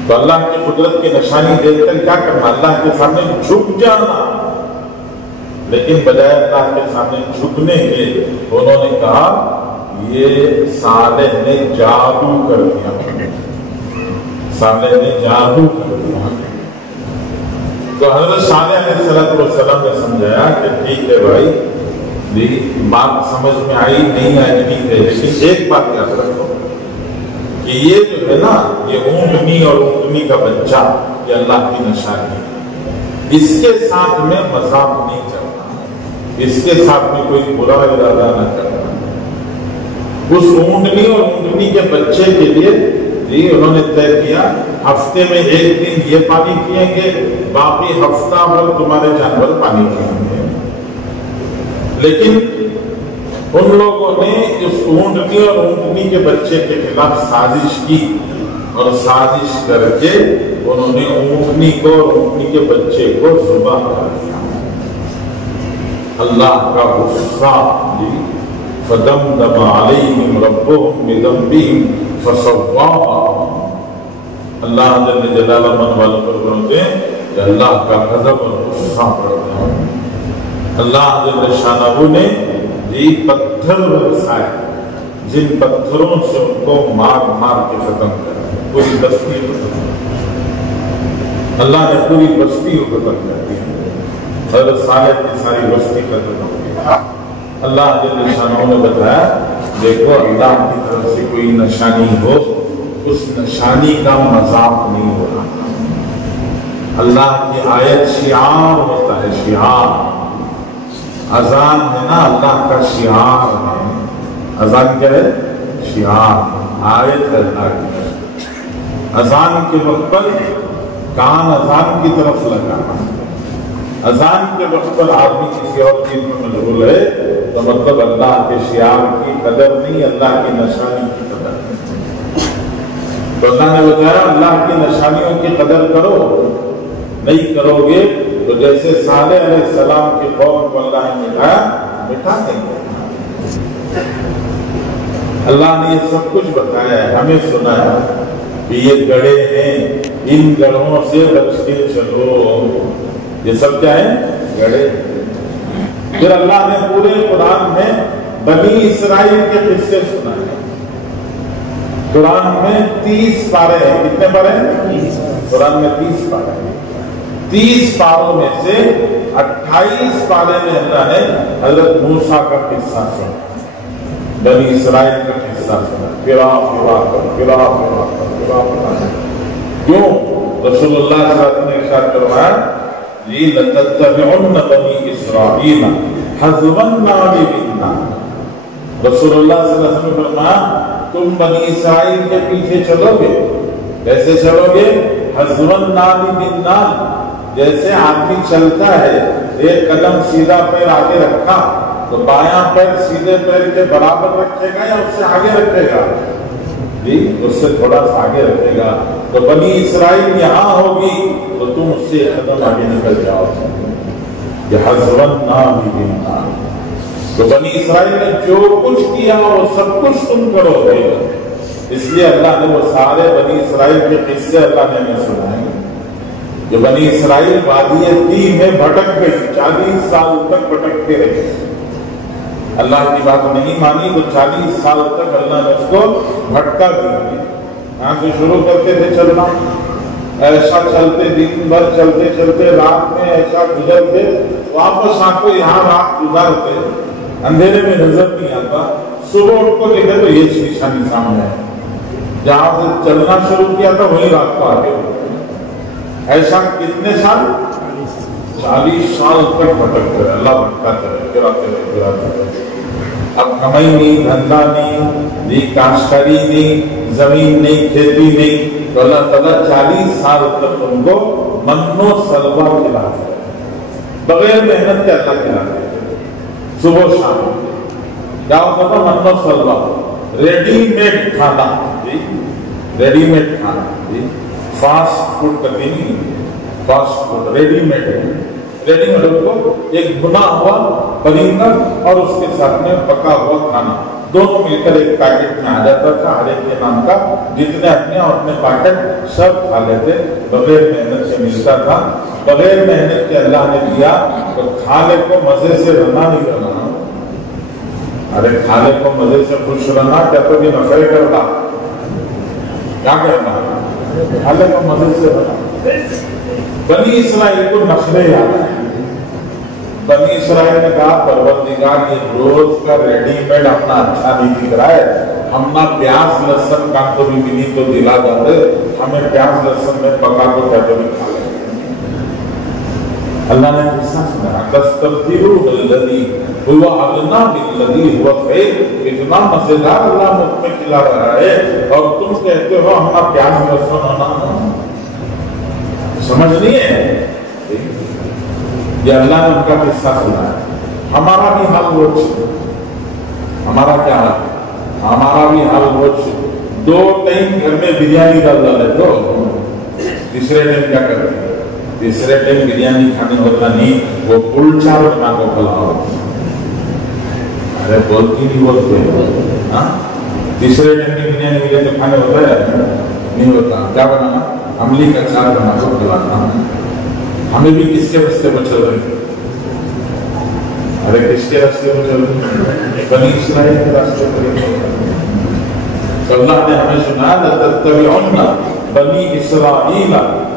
تو اللہ کی قدرت کی نشانی دیکھ کر کیا کرنا؟ اللہ کے سامنے جھک جانا۔ لیکن بجائے اللہ کے سامنے جھکنے کے انہوں نے کہا یہ صالح نے جادو کر دیا، صالح نے جادو کر دیا۔ تو حضرت صالح علیہ السلام نے سمجھایا کہ ٹھیک ہے بھائی جی، بات سمجھ میں آئی نہیں آئی ٹھیک ہے، لیکن ایک بات یاد رکھو کہ یہ جو ہے نا، یہ اونٹنی اور اونٹنی کا بچہ یہ اللہ کی نشانی ہے، اس کے ساتھ میں مذاق نہیں کرنا، اس کے ساتھ میں کوئی برا ارادہ نہ کرنا۔ اس اونٹنی اور اونٹنی کے بچے کے لیے جی انہوں نے طے کیا ہفتے میں 1 دن یہ پانی پئیں گے، باقی ہفتہ بھر تمہارے جانور پانی پئیں گے۔ لیکن ان لوگوں نے اس اونٹنی اور اونٹنی کے بچے کے خلاف سازش کی، اور سازش کر کے انہوں نے اونٹنی کو اور اونٹنی کے بچے کو ذبح کر دیا۔ اللہ کا غصہ جی فدمدم علیہم ربہم بذنبہم فسواہا۔ اللہ جل جلالہ من والوں پر بولتے ہیں کہ اللہ کا غضب اور غصہ پڑ گیا۔ اللہ جل شانہ نے جی پتھر برسائے، جن پتھروں سے ان کو مار مار کے ختم کر پوری بستی ختم۔ اللہ نے پوری بستی کو ختم کر دیا، حضرت صالح کی ساری بستی ختم ہو گئی۔ اللہ جل شانہ نے بتایا دیکھو اللہ کی طرف سے کوئی نشانی ہو اس نشانی کا مذاق نہیں ہو رہا۔ اللہ کی آیت شعار ہوتا ہے، شعار۔ اذان ہے نا اللہ کا شعار ہے۔ اذان کیا ہے؟ شعار، آیت ہے اللہ کی۔ اذان کے وقت پر کان اذان کی طرف لگا، اذان کے وقت پر آدمی کسی اور چیز میں مشغول ہے تو مطلب اللہ کے شعار کی قدر نہیں، اللہ کی نشانی کی قدر نہیں۔ تو اللہ نے بتایا اللہ کی نشانیوں کی قدر کرو، نہیں کرو گے تو جیسے صالح علیہ السلام کی قوم کو اللہ نے مٹایا، مٹا دیں گے۔ اللہ نے یہ سب کچھ بتایا ہے، ہمیں سنایا کہ یہ گڑھے ہیں، ان گڑھوں سے بچ کے چلو۔ یہ سب کیا ہے؟ گڑھے۔ پھر اللہ نے پورے قرآن میں بنی اسرائیل کے قصے سنائے۔ قرآن میں 30 پارے ہیں۔ کتنے پارے ہیں؟ قرآن میں 30 پارے ہیں۔ 30 پاروں میں سے 28 پارے میں اللہ نے حضرت موسیٰ کا قصہ سنا، بنی اسرائیل کا قصہ سنا۔ کیوں؟ رسول اللہ صلی اللہ علیہ وسلم نے ارشاد فرمایا لَتَتَّبِعُنَّ بَنِي إِسْرَائِيلَ حَذْوَ النَّعْلِ بِالنَّعْلِ۔ رسول اللہ صلی اللہ علیہ وسلم نے فرمایا تم بنی اسرائیل کے پیچھے چلو گے، کیسے چلو گے؟ حَذْوَ النَّعْلِ بِالنَّعْلِ، جیسے آدمی چلتا ہے ایک قدم سیدھا پیر آگے رکھا تو بایاں پیر سیدھے پیر کے برابر رکھے گا یا اس سے آگے رکھے گا؟ جی اس سے تھوڑا سا آگے رکھے گا۔ تو بنی اسرائیل یہاں ہوگی تو تم اس سے قدم آگے نکل جاؤ۔ یہ حَذْوَ النَّعْلِ بِالنَّعْلِ۔ تو بنی اسرائیل نے جو کچھ کیا وہ سب کچھ تم کرو گے۔ اس لیے اللہ نے وہ سارے بنی اسرائیل کے قصے اللہ نے ہمیں سنائے۔ جو بنی اسرائیل وادی تیہ میں بھٹک گئی، 40 سال تک بھٹکتے رہے، اللہ کی بات نہیں مانی تو 40 سال تک اللہ نے اس کو بھٹکا دیا۔ یہاں سے شروع کرتے تھے چلنا، ایسا چلتے دن بھر چلتے چلتے رات میں ایسا گزرتے، واپس آ کے یہاں رات گزارتے، اندھیرے میں نظر نہیں آتا، صبح اٹھ کو دیکھے تو یہ نشانی سامنے ہے، جہاں سے چلنا شروع کیا تھا وہی رات کو آگے۔ ایسا کتنے سال؟ 40 سال تک بھٹکتے رہے، اللہ بھٹکاتے رہے، گراتے رہے۔ اب کمائی نہیں، دھندا نہیں، کاشتکاری نہیں، زمین نہیں، کھیتی نہیں، تو اللہ تعالیٰ 40 سال تک ان کو من و سلوہ کھلاتے رہے، بغیر محنت کے اللہ کھلاتے رہے، صبح شام۔ کیا ہوتا تھا؟ من و سلوہ، ریڈی میڈ کھانا، ریڈی میڈ کھانا، فاسٹ فوڈ کبھی نہیں، فاسٹ فوڈ ریڈی میڈ ہے۔ ریڈی میڈ کو ایک بنا ہوا پرندہ اور اس کے ساتھ میں پکا ہوا کھانا دونوں مل کر ایک پیکٹ میں آ جاتا تھا، ہر ایک کے نام کا، جتنے اپنے پیکٹ سب کھا لیتے، بغیر محنت سے ملتا تھا، بغیر محنت کے اللہ نے دیا تو کھانے کو مزے سے رہنا نہیں کرنا۔ ارے کھانے کو مزے سے خوش رہنا کیا تو بھی نفرے کرنا، کیا کرنا؟ کھانے کو مزے سے رہنا۔ بنی اسرائیل کو نخرے یاد آئے۔ بنی اسرائیل نے کہا پروردگار یہ روز کا ریڈی میڈ اپنا اچھا نہیں دکھ رہا ہے، ہم نہ پیاز لہسن کا تو بھی ملی تو دلا جاتے، ہمیں پیاز لہسن میں پکا کو کہتے بھی کھا لیں۔ اللہ نے قصہ سنایا تستبدلون الذی هو اغنی بالذی هو خیر، اتنا مزیدار اللہ مجھ میں کھلا رہا ہے اور تم کہتے ہو ہم نہ پیاز لہسن ہونا، سمجھ نہیں ہے؟ یہ اللہ نے ان کا قصہ سنا ہے۔ ہمارا بھی حال روز، ہمارا کیا حال؟ ہمارا بھی حال روز 2 ٹائم گھر میں بریانی ڈال ڈالے تو تیسرے ٹائم کیا کرتے ہیں؟ تیسرے ٹائم بریانی کھانے ہوتا نہیں، وہ کلچا بنا کو کھلاؤ۔ ارے بولتی نہیں بولتے، تیسرے ٹائم کی بریانی ملے تو کھانے ہوتا ہے؟ نہیں ہوتا۔ کیا بنانا؟ عملی کا چار بنا کو کھلانا۔ ہمیں بھی کس کے راستے پر چل رہے ہیں؟ ارے کس کے راستے پر چل رہے ہیں؟ بنی اسرائیل کے راستے پر۔ اللہ نے ہمیں سنا لَتَتَّبِعُنَّ بَنِي إِسْرَائِيلَ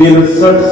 63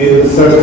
63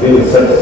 63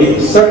61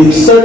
61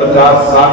50-60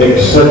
61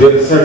63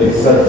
61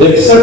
61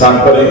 61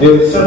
63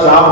4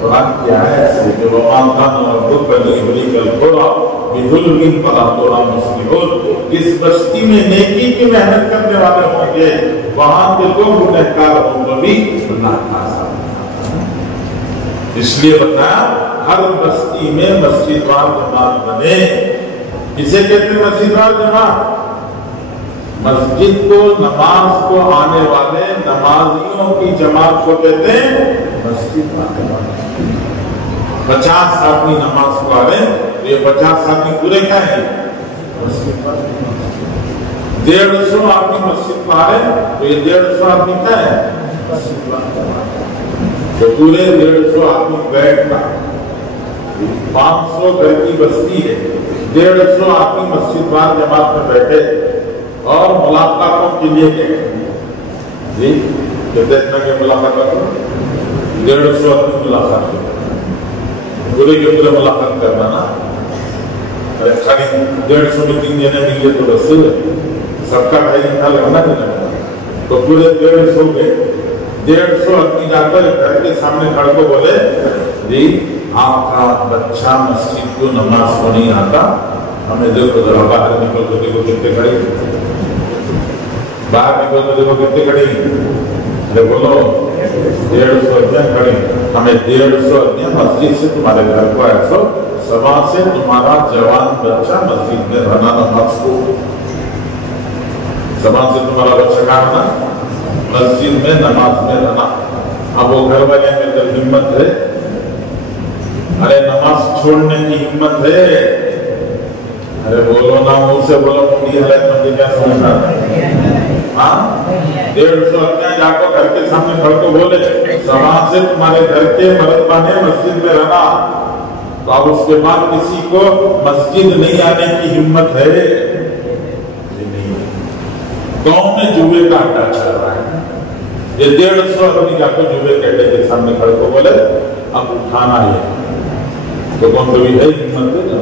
قرآن کی آیت سے کہ وَمَا كَانَ رَبُّكَ لِيُهْلِكَ الْقُرَىٰ بِظُلْمٍ فَلَا تُرَى مُصْلِحُونَ، جس بستی میں نیکی کی محنت کرنے والے ہوں گے وہاں کے لوگ گنہگار ہوں گے بھی اللہ کا عذاب نہیں۔ اس لیے بتایا ہر بستی میں مسجد وار جماعت بنے۔ کسے کہتے ہیں مسجد وار جماعت؟ مسجد کو، نماز کو آنے والے نمازیوں کی جماعت کو کہتے ہیں مسجد وار جماعت۔ 50 آدمی نماز کو آ رہے ہیں تو یہ 50 آدمی پورے کیا ہیں؟ مسجد وار جماعت۔ 150 آدمی مسجد کو آ رہے ہیں تو یہ 150 آدمی کیا ہے؟ مسجد وار جماعت۔ تو پورے 150 آدمی بیٹھ کا 500 گھر کی بستی ہے، 150 آدمی مسجد وار جماعت میں بیٹھے اور ملاقاتوں کے لیے جی کہتے ہیں کہ ملاقات 150 آدمی ملاقات پورے کے پورے ملاقات کرنا نا، ارے خالی 150 میں 3 جنے ملے تو رسول ہے، سب کا بھائی نہ لگنا نہیں لگنا، تو پورے 150 گئے۔ 150 آدمی جا کر گھر کے سامنے کھڑ کو بولے جی آپ کا بچہ مسجد کو نماز کو نہیں آتا، ہمیں دیکھو ذرا باہر نکل تو دیکھو کتنے کھڑے، باہر نکل تو دیکھو کتنے کھڑے، ارے بولو 150 آدمی کھڑے، ہمیں 150 آدمی مسجد سے تمہارے گھر کو آیا سو صبح سے تمہارا جوان بچہ مسجد میں رہنا نماز کو، صبح سے تمہارا بچہ کہاں رہنا؟ مسجد میں نماز میں رہنا۔ اب وہ گھر والے میں اندر ہمت ہے، ارے نماز چھوڑنے کی ہمت ہے، ارے بولو نا منہ سے بولو، مجھے حالت مجھے کیا سمجھنا ہے؟ ہاں 150 آدمی جا کر گھر کے سامنے کھڑ کو بولے صبح سے تمہارے گھر کے مرد بانے مسجد میں رہنا، تو اب اس کے بعد کسی کو مسجد نہیں آنے کی ہمت ہے؟ گاؤں میں جوئے کا اڈا چل رہا ہے، یہ 150 آدمی جا کر جوئے کے اڈے کے سامنے کھڑے کو بولے اب اٹھانا ہے، تو کون کبھی ہے ہمت ہے؟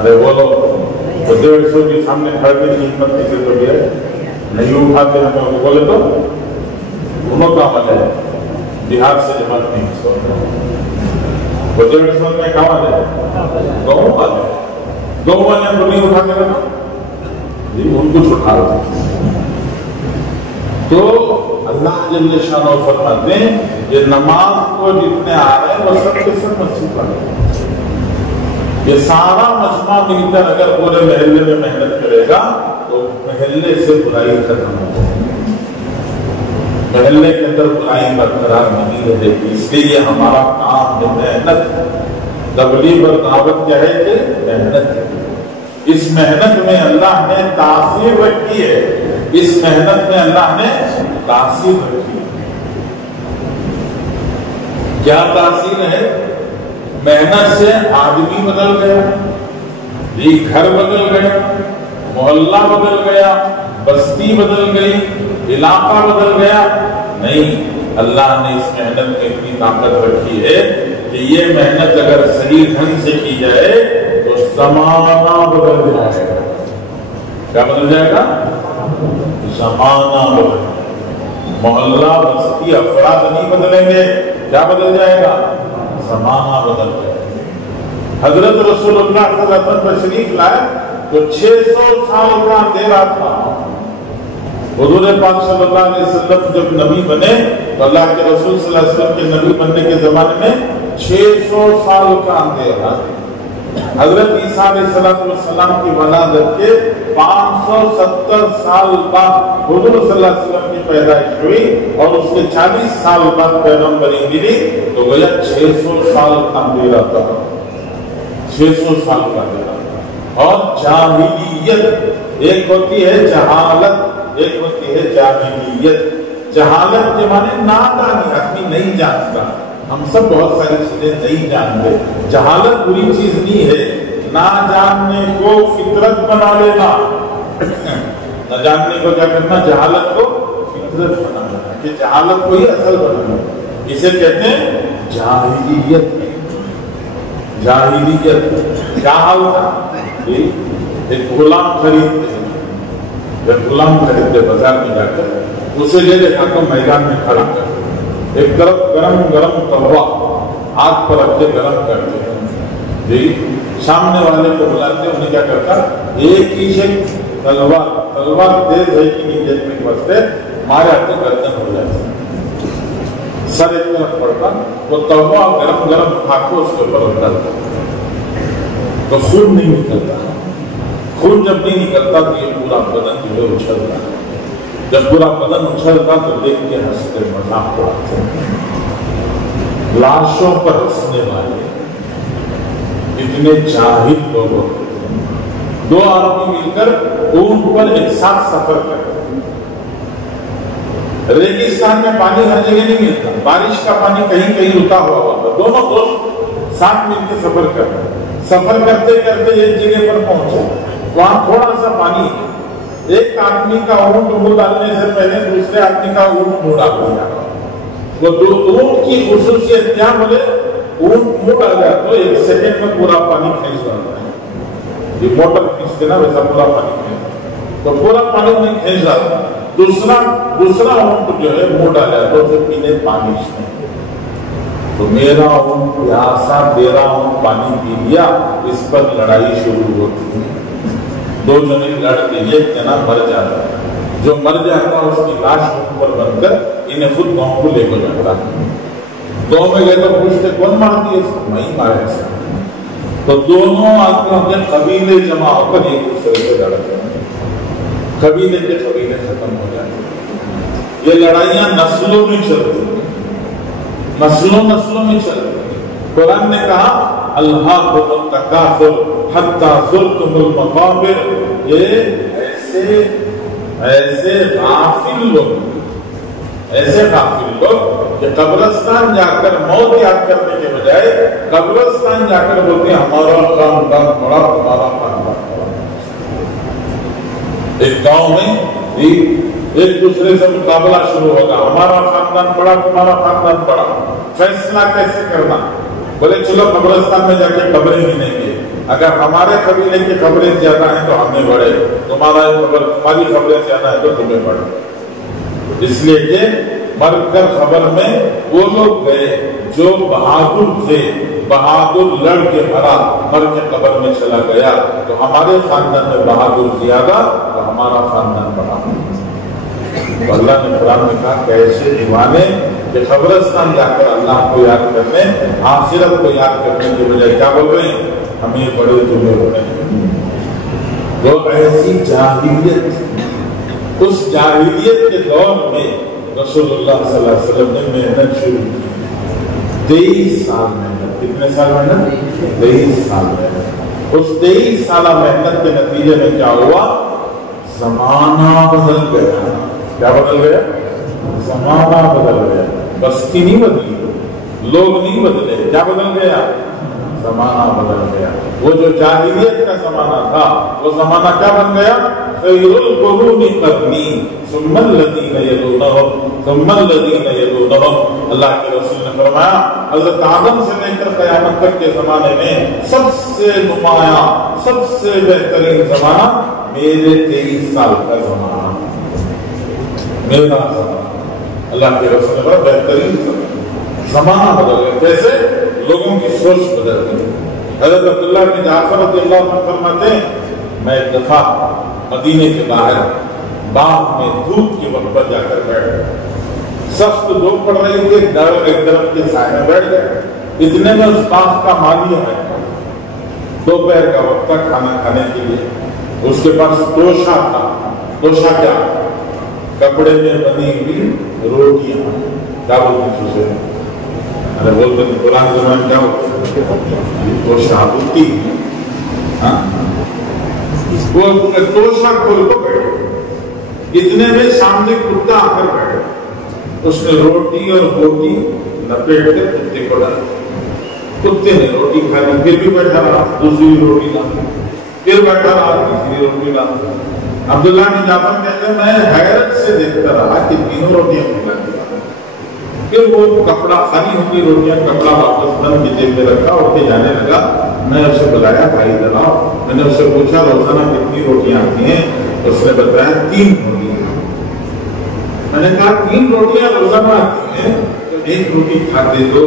ارے بولو تو 150 کے سامنے کھڑے کی ہمت کسی کو بھی ہے؟ نہیں اٹھاتے ہمیں وہ بولے تو انہوں کا عمل ہے، بہار سے جماعت نہیں وہ 150 میں کہاں عمل ہے؟ گاؤں والے، گاؤں والے کو نہیں اٹھاتے رہنا ان کو چھٹا رہا۔ تو اللہ جل شانہ فرماتے ہیں یہ نماز کو جتنے آ رہے ہیں وہ سب کے سب مسجد والے، یہ سارا مجمع مل کر اگر پورے محلے میں محنت کرے گا تو محلے سے برائی ختم ہو جائے گی، محلے کے اندر برائی برقرار نہیں رہے گی۔ اس لیے یہ ہمارا کام ہے محنت، تبلیغ اور دعوت کیا ہے کہ محنت ہے۔ اس محنت میں اللہ نے تاثیر رکھی ہے، اس محنت میں اللہ نے تاثیر رکھی ہے۔ کیا تاثیر ہے؟ محنت سے آدمی بدل گیا، یہ گھر بدل گیا، محلہ بدل گیا، بستی بدل گئی، علاقہ بدل گیا؟ نہیں، اللہ نے اس محنت میں اتنی طاقت رکھی ہے کہ یہ محنت اگر صحیح ڈھنگ سے کی جائے تو زمانہ بدل جائے گا۔ کیا بدل جائے گا؟ زمانہ بدل جائے گا، محلہ بستی افراد نہیں بدلیں گے، کیا بدل جائے گا؟ زمانہ بدل جائے گا۔ حضرت رسول اللہ صلی اللہ علیہ وسلم تشریف لائے تو 600 سال کا اندھیرا تھا۔ حضور پاک صلی اللہ علیہ وسلم جب نبی بنے تو اللہ کے رسول صلی اللہ علیہ وسلم کے نبی بننے کے زمانے میں 600 سال کا اندھیرا تھا۔ حضرت عیسیٰ علیہ السلام کی ولادت کے 570 سال بعد حضور صلی اللہ علیہ وسلم کی پیدائش ہوئی اور اس کے 40 سال بعد پیغمبری ملی، تو گویا 600 سال کا اندھیرا تھا، 600 سال کا اندھیرا تھا۔ اور جاہلیت، ایک ہوتی ہے جہالت، ایک ہوتی ہے جاہلیت۔ جہالت کے معنی نادانی، آدمی نہیں جانتا، ہم سب بہت ساری چیزیں نہیں جانتے۔ جہالت بری چیز نہیں ہے، نہ جاننے کو فطرت بنا لینا، نہ جاننے کو کیا کرنا؟ جہالت کو فطرت بنا لینا، کہ جہالت کو ہی اصل بنا لینا، اسے کہتے ہیں جاہلیت۔ جاہلیت کیا حال تھا؟ ایک غلام خریدتے، جب غلام خریدتے بازار میں جا کر اسے لے لے جا کر میدان میں کھڑا کر، ایک طرف گرم گرم کبا آگ پر رکھ کے گرم کرتے ہیں جی سامنے والے کو بلاتے انہیں کیا کرتا ایک ہی سے تلوار تیز ہے کہ نہیں دیکھنے کے واسطے مارے آتے گردن ہو جاتے سر ایک طرف پڑتا وہ توا گرم گرم کھا کے اس کے اوپر ڈالتا تو خون نہیں نکلتا خون جب نہیں نکلتا تو یہ پورا بدن جو ہے اچھلتا ہے جب پورا بدن اچھلتا تو دیکھ کے ہنستے مذاق اڑاتے لاشوں پر ہنسنے والے اتنے جاہل لوگ ہوتے ہیں دو آدمی مل کر اونٹ پر ایک ساتھ سفر کرتے ریگستان میں پانی ہر جگہ نہیں ملتا بارش کا پانی کہیں کہیں رکا ہوا ہوتا دونوں دوست ساتھ مل کے سفر کرتے سفر کرتے کرتے ایک جگہ پر پہنچے وہاں تھوڑا سا پانی ہے ایک آدمی کا اونٹ منہ ڈالنے سے پہلے دوسرے آدمی کا اونٹ منہ ڈال دیا وہ اونٹ کی خصوصیت کیا بولے اونٹ منہ ڈال گیا تو ایک سیکنڈ میں پورا پانی کھینچ جاتا ہے یہ موٹر کھینچتے نا ویسا پورا پانی کھینچ تو پورا پانی نہیں کھینچ جاتا دوسرا اونٹ جو ہے منہ ڈالا تو اسے پینے پانی نہیں تو میرا اونٹ پیاسا تیرا اونٹ پانی پی لیا اس پر لڑائی شروع ہوتی ہے دو جنے لڑتے ایک جنا مر جاتا ہے جو مر جاتا ہے اس کی لاش اوپر بن کر انہیں خود گاؤں کو لے کر جاتا ہے گاؤں میں گئے تو پوچھتے کون مارتی ہے اس کو میں ہی مارے تو دونوں آدمی اپنے قبیلے جمع ہو کر ایک دوسرے سے لڑتے ہیں قبیلے کے قبیلے ختم ہو جاتے ہیں یہ لڑائیاں نسلوں میں چلتی ہیں نسلوں میں چلتی ہیں قرآن نے کہا الہاکم التکاثر حتی زرتم المقابر یہ ایسے غافل لوگ کہ قبرستان جا کر موت یاد کرنے کے بجائے قبرستان جا کر بولتے ہیں ہمارا خاندان بڑا ہمارا خاندان بڑا ایک گاؤں میں ایک دوسرے سے مقابلہ شروع ہوگا ہمارا خاندان بڑا تمہارا خاندان بڑا فیصلہ کیسے کرنا بولے چلو قبرستان میں جا کے قبریں گنیں گے اگر ہمارے قبیلے کی خبریں زیادہ ہیں تو ہمیں بڑھے تمہاری خبریں زیادہ ہیں تو تمہیں بڑھے اس لیے کہ مر کر خبر میں وہ لوگ گئے جو بہادر تھے بہادر لڑ کے مر کے قبر میں چلا گیا تو ہمارے خاندان میں بہادر زیادہ تو ہمارا خاندان بڑا تو اللہ نے قرآن میں کہا کیسے دیوانے کہ قبرستان جا کر اللہ کو یاد کرنے آخرت کو یاد کرنے کے بجائے کیا بول رہے ہیں ہم یہ بڑے تمہیں ہو رہے ہیں وہ ایسی جاہلیت اس جاہلیت کے دور میں رسول اللہ صلی اللہ علیہ وسلم نے محنت شروع کی 23 سال محنت کتنے سال محنت 23 سال محنت اس 23 سالہ محنت کے نتیجے میں کیا ہوا زمانہ بدل گیا کیا بدل گیا زمانہ بدل گیا بستی نہیں بدلی لوگ نہیں بدلے کیا بدل گیا زمانہ بدل گیا وہ جو جاہلیت کا زمانہ تھا وہ زمانہ کیا بن گیا خیر القرون قرنی ثم الذین یلونہم ثم الذین یلونہم اللہ کے رسول نے فرمایا حضرت آدم سے لے کر قیامت تک کے زمانے میں سب سے نمایاں سب سے بہترین زمانہ میرے 23 سال کا زمانہ میرا زمانہ اللہ کے رسول نے فرمایا بہترین زمانہ بدل گیا کیسے لوگوں کی سوچ بدل گئی حضرت عبداللہ بن جعفر رضی اللہ عنہ فرماتے ہیں میں ایک دفعہ مدینے کے باہر باغ میں دھوپ کے وقت پر جا کر بیٹھ گئے سخت دھوپ پڑ رہی تھی ایک درخت کے سائے میں بیٹھ گئے اتنے میں اس باغ کا مالی ہے دوپہر کا وقت تھا کھانا کھانے کے لیے اس کے پاس توشا تھا توشا کیا کپڑے میں بنی ہوئی روٹیاں کیا بولتے ہیں ارے بولتے ہیں قرآن زمان کیا ہوتا ہے توشا ہوتی وہ توشا کھول کو بیٹھے اتنے میں سامنے کتا آ کر بیٹھے اس نے روٹی اور بوٹی لپیٹ کر کتے کو ڈالا کتے نے روٹی کھا لی پھر بھی بیٹھا رہا دوسری روٹی لا پھر بیٹھا رہا تیسری روٹی لا عبداللہ بن جعفر کہتے ہیں میں حیرت سے دیکھتا رہا کہ تینوں روٹیاں کھلا دی پھر وہ کپڑا خالی ہو گئی روٹیاں کپڑا واپس بند کی جیب میں رکھا اٹھ کے جانے لگا میں اسے بلایا بھائی ذرا میں نے اسے پوچھا روزانہ کتنی روٹیاں آتی ہیں اس نے بتایا 3 روٹیاں میں نے کہا 3 روٹیاں روزانہ آتی ہیں تو ایک روٹی کھاتے تو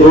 2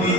3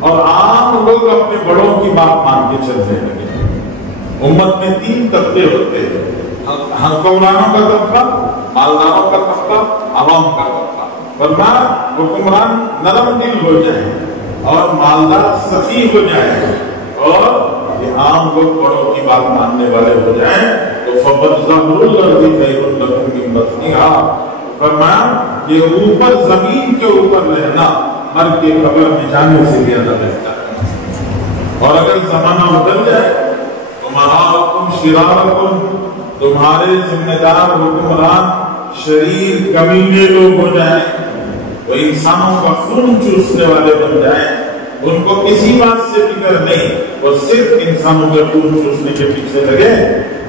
اور عام لوگ اپنے بڑوں کی بات مان کے چلنے لگے۔ امت میں 3 طبقے ہوتے ہیں، حکمرانوں کا طبقہ، مالداروں کا طبقہ، عوام کا طبقہ۔ فرمایا حکمران نرم دل ہو جائیں اور مالدار سخی ہو جائیں اور یہ عام لوگ بڑوں کی بات ماننے والے ہو جائیں تو فَبَرْزَخُ الْأَرْضِ خَيْرٌ لَكُم مِّن بَطْنِهَا۔ فرمایا یہ اوپر زمین کے اوپر رہنا مر کے قبر میں جانے سے زیادہ بہتر ہے۔ اور اگر زمانہ بدل جائے تمہارا شرارکم، تمہارے ذمہ دار حکمران شریر کمینے لوگ ہو جائیں، وہ انسانوں کا خون چوسنے والے بن جائیں، ان کو کسی بات سے فکر نہیں، وہ صرف انسانوں کے خون چوسنے کے پیچھے لگے،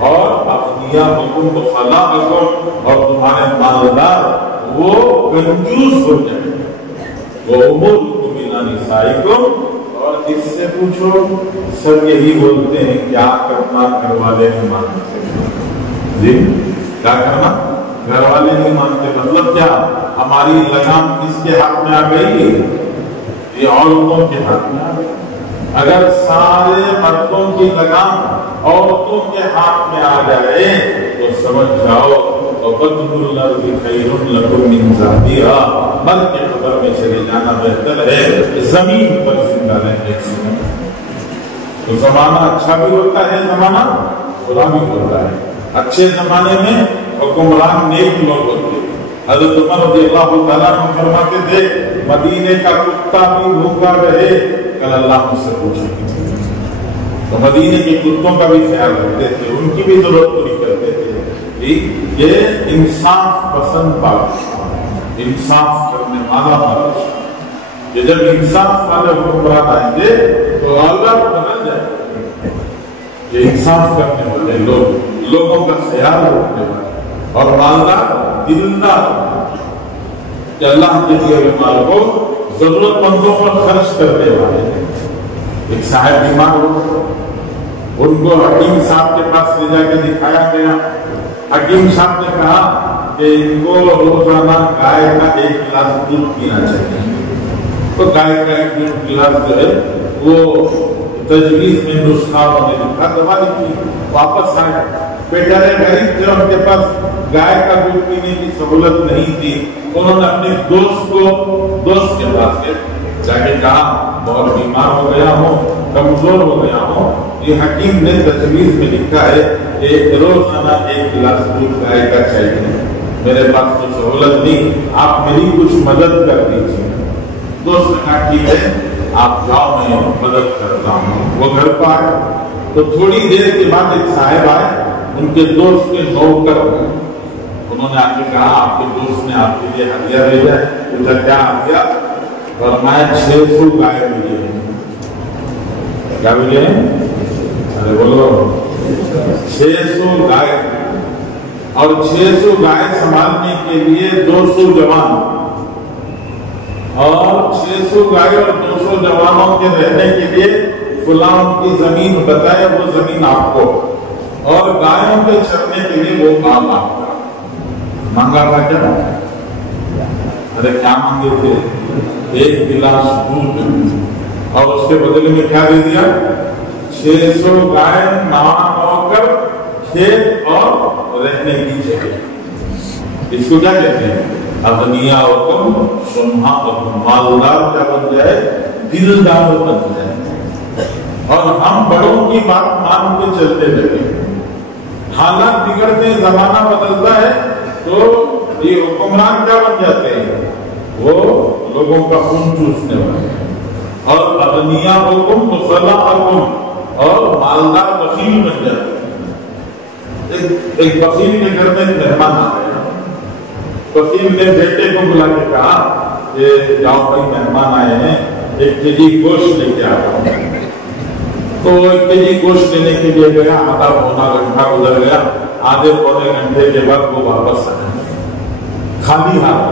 اور اغنیاءکم وخلاءکم، اور تمہارے مالدار وہ کنجوس ہو جائیں، وہ امورکم الی نسائکم، اور اس سے پوچھو سب یہی بولتے ہیں کیا کرنا گھر والے نہیں مانتے۔ جی کیا کرنا گھر والے نہیں مانتے، مطلب کیا؟ ہماری لگام کس کے ہاتھ میں آ گئی؟ یہ عورتوں کے ہاتھ میں آ گئی۔ اگر سارے مردوں کی لگام عورتوں کے ہاتھ میں آ جائے تو سمجھ جاؤ وَبَطْنُ الْأَرْضِ خَيْرٌ لَكُم مِّن زَادِهَا، مر کے قبر میں چلے جانا بہتر ہے زمین پر زندہ رہنے سے۔ تو زمانہ اچھا بھی ہوتا ہے، زمانہ برا بھی ہوتا ہے۔ اچھے زمانے میں حکمران نیک لوگ ہوتے ہیں۔ حضرت عمر رضی اللہ تعالیٰ عنہ فرماتے تھے مدینے کا کتا بھی بھوکا رہے کل اللہ مجھ سے پوچھے گا۔ تو مدینے کے کتوں کا بھی خیال رکھتے تھے، ان کی بھی ضرورت پوری کرتے تھے۔ یہ انصاف پسند بادشاہ، انصاف کرنے والا بادشاہ۔ یہ جب انصاف والے حکمران آئیں گے تو حالات بدل جائیں گے۔ یہ انصاف کرنے والے لوگ، لوگوں کا خیال رکھنے والے اور مالدار دلدار، کہ اللہ کے دیے ہوئے مال کو ضرورت مندوں پر خرچ کرنے والے۔ ایک صاحب بیمار ہو، ان کو حکیم صاحب کے پاس لے جا کے دکھایا گیا۔ حکیم صاحب نے کہا کہ ان کو روزانہ گائے کا 1 گلاس دودھ پینا چاہیے۔ تو گائے کا 1 گلاس جو ہے وہ تجویز میں نسخہ نے لکھا، دوا لکھی، واپس آئے۔ بیچارے غریب تھے، ان کے پاس گائے کا دودھ پینے کی سہولت نہیں تھی۔ انہوں نے اپنے دوست کے پاس جا کے کہا بہت بیمار ہو گیا ہوں، کمزور ہو گیا ہوں، یہ حکیم نے تجویز میں لکھا ہے کہ روزانہ 1 گلاس دودھ گائے کا چاہیے، میرے پاس تو سہولت نہیں، آپ میری کچھ مدد کر دیجیے۔ دوست نے کہا ٹھیک ہے آپ جاؤ، میں مدد کرتا ہوں۔ وہ گھر پر آئے تو تھوڑی دیر کے بعد ایک صاحب آئے، ان کے دوست کے نوکر، انہوں نے آ کے کہا آپ کے دوست نے آپ کے لیے ہدیہ بھیجا ہے۔ پوچھا کیا ہدیہ؟ فرمایا 600 گائے مجھے ہیں۔ کیا مجھے ہیں؟ ارے بولو 600 گائے، اور 600 گائے سنبھالنے کے لیے 200 جوان، اور 600 گائے اور 200 جوانوں کے رہنے کے لیے فلاں کی زمین بتائے، وہ زمین آپ کو، اور گایوں کے چرنے کے لیے وہ کام آپ کا۔ مانگا تھا کیا؟ ارے کیا مانگے تھے؟ 1 گلاس دودھ، اور اس کے بدلے میں کیا دے دیا؟ 600 گائے، نوکر، کھیت اور رہنے کی جگہ۔ اس کو کیا کہتے ہیں؟ اغنیاءکم شمہاءکم، مالدار کیا بن جائے؟ دلدار بن جائے، اور ہم بڑوں کی بات مان کے چلتے لگے۔ حالات بگڑتے ہیں، زمانہ بدلتا ہے تو یہ حکمران کیا بن جاتے ہیں؟ وہ لوگوں کا خون چوسنے والے، اور اغنیاءکم وخلاءکم، اور مالدار بخیل بن جاتے ہیں۔ ایک بخیل کے گھر میں مہمان آ گیا، بخیل نے بیٹے کو بلا کے کہا کہ جاؤ بھائی مہمان آئے ہیں، 1 کیجی گوشت لے کے آتا ہوں۔ تو 1 کیجی گوشت لینے کے لیے گیا، آدھا پونا گھنٹہ گزر گیا، آدھے پونے گھنٹے کے بعد وہ واپس آیا خالی ہاتھ،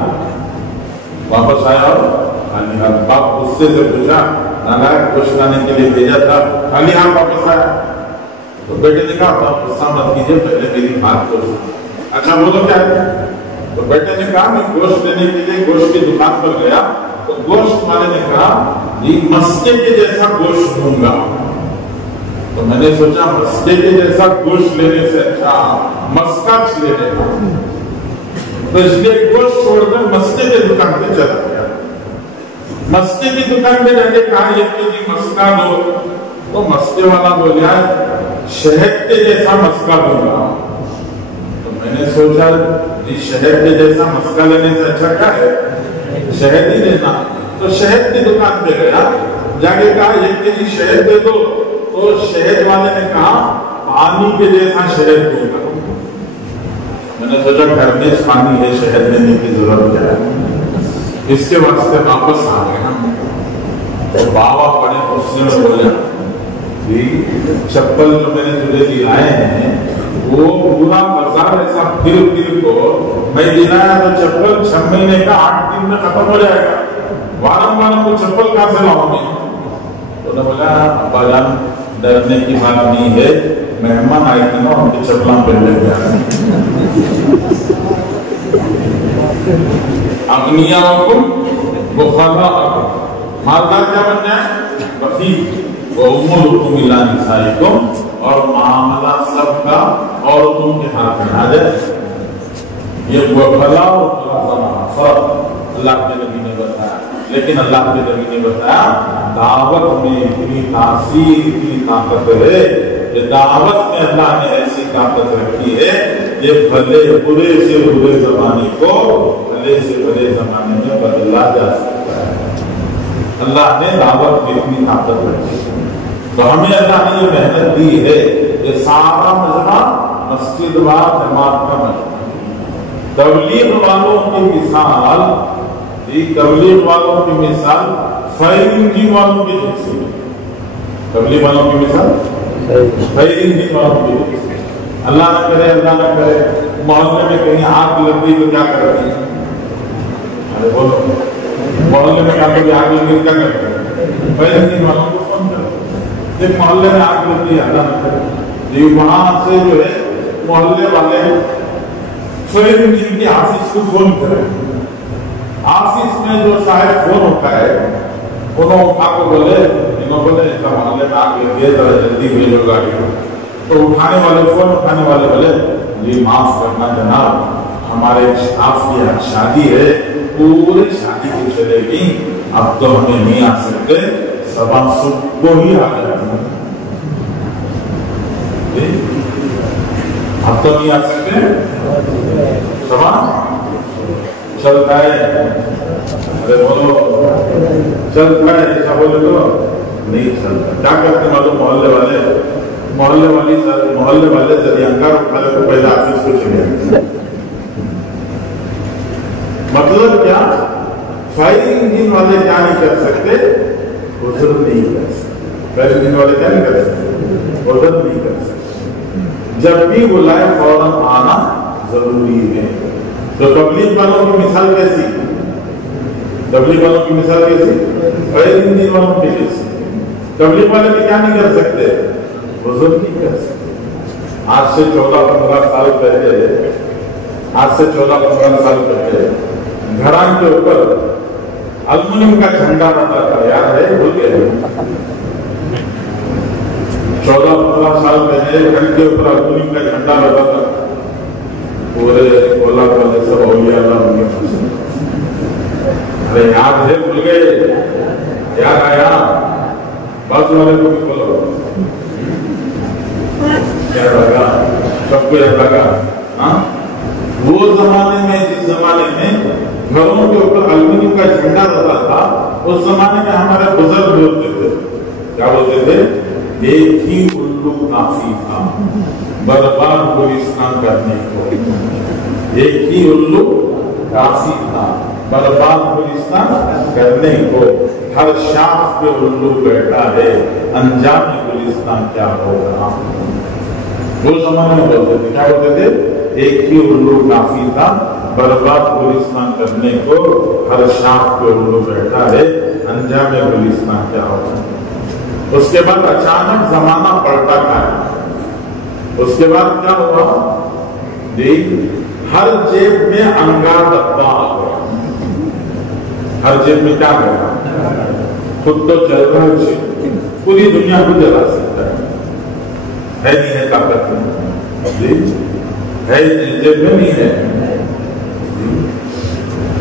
واپس آیا اور خالی ہاتھ۔ باپ غصے سے پوچھا نالائق گوشت لانے کے لیے بھیجا تھا، خالی ہاتھ واپس آیا۔ تو بیٹے نے کہا باپ غصہ مت کیجیے، پہلے میری بات کو سنو۔ اچھا بولو کیا ہے؟ تو بیٹے نے کہا میں گوشت لینے کے لیے گوشت کی دکان پر گیا تو گوشت والے نے کہا یہ مسکے کے جیسا گوشت دوں گا. تو میں نے سوچا مسکے کے جیسا گوشت لینے سے اچھا مسکا لے لینا. تو اس لیے گوشت چھوڑ کر مسکے کی دکان پہ چلا گیا. مسکے کی دکان پہ جا کے کہا یہ جی مسکا دو. تو مسکے والا بولیا شہد کے جیسا مسکا دوں گا. تو میں نے سوچا جی شہد کے جیسا مسکا لینے سے اچھا کیا ہے شہد ہی لینا. تو شہد کی دکان پہ گیا, جا کے کہا یہ جی شہد دے دو. تو شہد والے نے کہا پانی کے جیسا شہد دوں گا. میں نے سوچا گھر میں پانی ہے شہد لینے کی ضرورت کیا ہے. اس کے واسطے واپس آ گیا. تو بابا بڑے غصے میں بولے چپل جو میں نے تجھے دلائے ہیں وہ پورا بازار ایسا پھر کو میں دلایا تو چپل 6 مہینے کا 8 دن میں ختم ہو جائے گا. وارم کو چپل کہاں سے لاؤں گے. تو نے بولا ابا جان ڈرنے کی بات نہیں ہے, مہمان آئے تھے نا ان کی چپلاں پہن لے گیا. اغنیاءکم بخلاءکم, مالدار کیا بن جائے بخیل. وَأُمُورُكُمْ إِلَىٰ نِسَائِكُمْ, اور معاملہ سب کا عورتوں کے ہاتھ میں آ جائے. یہ بخلا اور فرق اللہ کے نبی نے بتایا. لیکن اللہ کے نبی نے بتایا دعوت میں اتنی تاثیر اتنی طاقت ہے. یہ دعوت میں اللہ نے ایسی طاقت رکھی ہے یہ بھلے برے سے برے زمانے کو بھلے سے بھلے زمانے میں بدلا جا سکتا ہے. اللہ نے دعوت میں اتنی طاقت رکھی. تو ہمیں اللہ نے یہ محنت دی ہے. یہ سارا مجمع مسجد و جماعت کا مجمع. تبلیغ والوں کی مثال تبلیغ والوں کی مثال فائر انجن والوں کی جیسی. تبلیغ والوں کی مثال فائر انجن والوں کی جیسی. اللہ نہ کرے محلے میں کہیں آگ لگ گئی تو کیا کرتے ہیں؟ ارے بولو, محلے میں کہیں آگ لگ گئی کیا کرتے ہیں؟ فائر انجن والوں کو فون کرو. ایک محلے میں آگ لگ گئی, اللہ نہ کرے وہاں سے جو ہے محلے والے فائر انجن کی آفس کو فون کریں. آفس میں جو صاحب فون ہوتا ہے انہوں اٹھا کو بولے ایسا محلے میں آگ لگ گئی ذرا جلدی بھیجو گاڑی کو. تو فون اٹھانے والے بولے جی معاف کرنا جناب ہمارے اسٹاف کی شادی ہے, پوری شادی کی چلے گی, اب تو ہمیں نہیں آ سکتے, صبح صبح کو ہی آ جائے. اب تو نہیں آ سکتے, صبح چلتا ہے. ارے بولو چلتا ہے ایسا بولے تو نہیں چلتا. کیا کرتے معلوم محلے والے ذریعہ انگار اٹھا لے تو پہلے آفس کو چلے جائیں. مطلب کیا فائر انجن والے کیا نہیں کر سکتے عذر نہیں کر سکتے. فائر انجن والے کیا نہیں کر سکتے عذر نہیں کر سکتے. جب بھی بلائے فوراً آنا ضروری ہے. تو تبلیغ والوں کی مثال کیسی فائر انجن والوں کی جیسی. تبلیغ والے بھی کیا نہیں کر سکتے عذر نہیں کر سکتے. آج سے 14-15 سال پہلے گھران کے اوپر المونیم کا جھنڈا رہتا تھا, یاد ہے بھول گئے؟ 14-15 سال پہلے گھر کے اوپر المونیم کا جھنڈا رہتا تھا. پورے اولاد والے سب اولیاء اللہ ہوں گے. ارے یاد ہے بھول گئے؟ یاد آیا؟ بس والے کو بھی بولو کیا لگا, سب کو یاد لگا. وہ زمانے میں جس زمانے میں گھروں کے اوپر المونیم کا جھنڈا رہتا تھا اس زمانے میں ہمارے بزرگ بولتے تھے, کیا بولتے تھے؟ ایک ہی الو کافی تھا برباد گلستان کرنے کو. ایک ہی الو کافی تھا برباد گلستان کرنے کو. ہر شاخ پہ الو بیٹھا ہے, انجام گلستان کیا ہوگا. وہ زمانے میں بولتے تھے, کیا بولتے تھے؟ ایک ہی الو کافی تھا برباد گلستان کرنے کو. ہر شاخ پہ الو بیٹھا ہے, انجام گلستان کیا ہوگا. اس کے بعد اچانک زمانہ پلٹا کھایا. اس کے بعد کیا ہوا؟ دیکھ ہر جیب میں انگار ڈبہ آ گیا. ہر جیب میں کیا کرنا، خود تو چل رہا ہے، پوری دنیا کو جلا سکتا ہے نہیں ہے طاقت میں جی، ہے جیب میں نہیں ہے،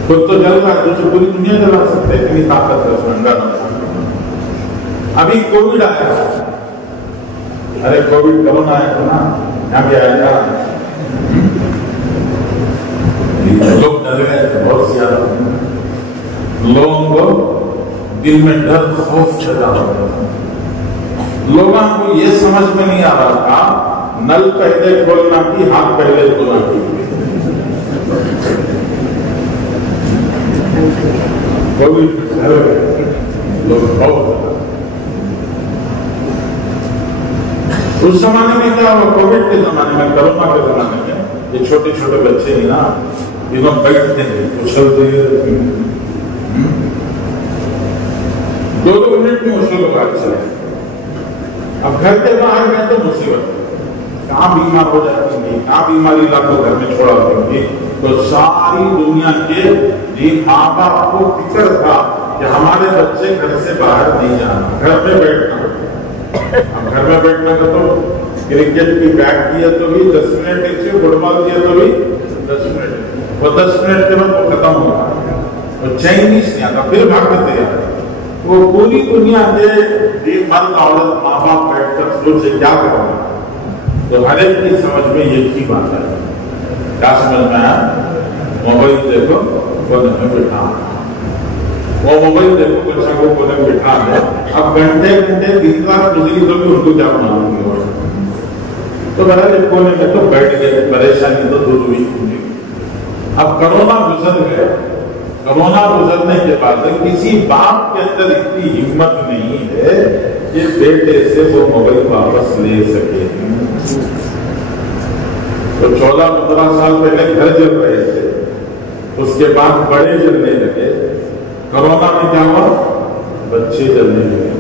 خود تو جل رہا ہے تو پوری دنیا جلا سکتے ہیں، اتنی طاقت ہے اس میں انگا نہ۔ ابھی کووڈ آیا، ارے کووڈ کرونا آیا تھا نا، یہاں بھی آیا تھا، لوگ ڈر گئے تھے بہت زیادہ، لوگوں کو دل میں ڈر خوف چلا ہوتا تھا، لوگوں کو یہ سمجھ میں نہیں آ رہا تھا نل پہلے کھولنا کی ہاتھ پہلے دھونا کی، لوگ بہت اس زمانے میں کیا ہوا، کووڈ کے زمانے میں، کرونا کے زمانے میں یہ چھوٹے چھوٹے بچے ہی نا، انہوں بیٹھتے ہیں اچھلتے ہیں، 2 منٹ میں اچھل کو بات چلے، اب گھر کے باہر گئے تو مصیبت، کہاں بیمار ہو جاتی گی، کہاں بیماری لا کو گھر میں چھوڑا دیں گی، تو ساری دنیا کے ماں باپ کو فکر تھا کہ ہمارے بچے گھر سے باہر نہیں جانا، گھر میں بیٹھنا، اب گھر میں بیٹھنا کا تو کرکٹ کی بیٹ کی ہے تو بھی 10 منٹ سے، فٹ بال کی ہے تو بھی 10 منٹ، وہ 10 منٹ کے بعد وہ ختم ہوگا، وہ چین نہیں آتا، پھر بھاگتے تھے، وہ پوری دنیا کے مرد عورت ماں باپ بیٹھ کر سوچے کیا کرنا، تو ہر ایک کی سمجھ میں ایک ہی بات ہے، کیا سمجھ میں آیا، موبائل دیکھو کونے میں بٹھا، وہ موبائل دیکھو بچہ کو کونے میں بٹھا دے، اب گھنٹے گھنٹے دن رات گزری تو بھی ان کو کیا بناؤں گی، تو بہرحال کونے میں تو بیٹھ گئے، پریشانی تو دور ہوئی۔ اب کرونا گزر گیا، کرونا گزرنے کے بعد کسی باپ کے اندر اتنی ہمت نہیں ہے کہ بیٹے سے وہ موبائل واپس لے سکے، تو 14-15 سال پہلے گھر جل رہے تھے، اس کے بعد بڑے جلنے لگے، کرونا میں کیا ہوا، بچے جلنے لگے،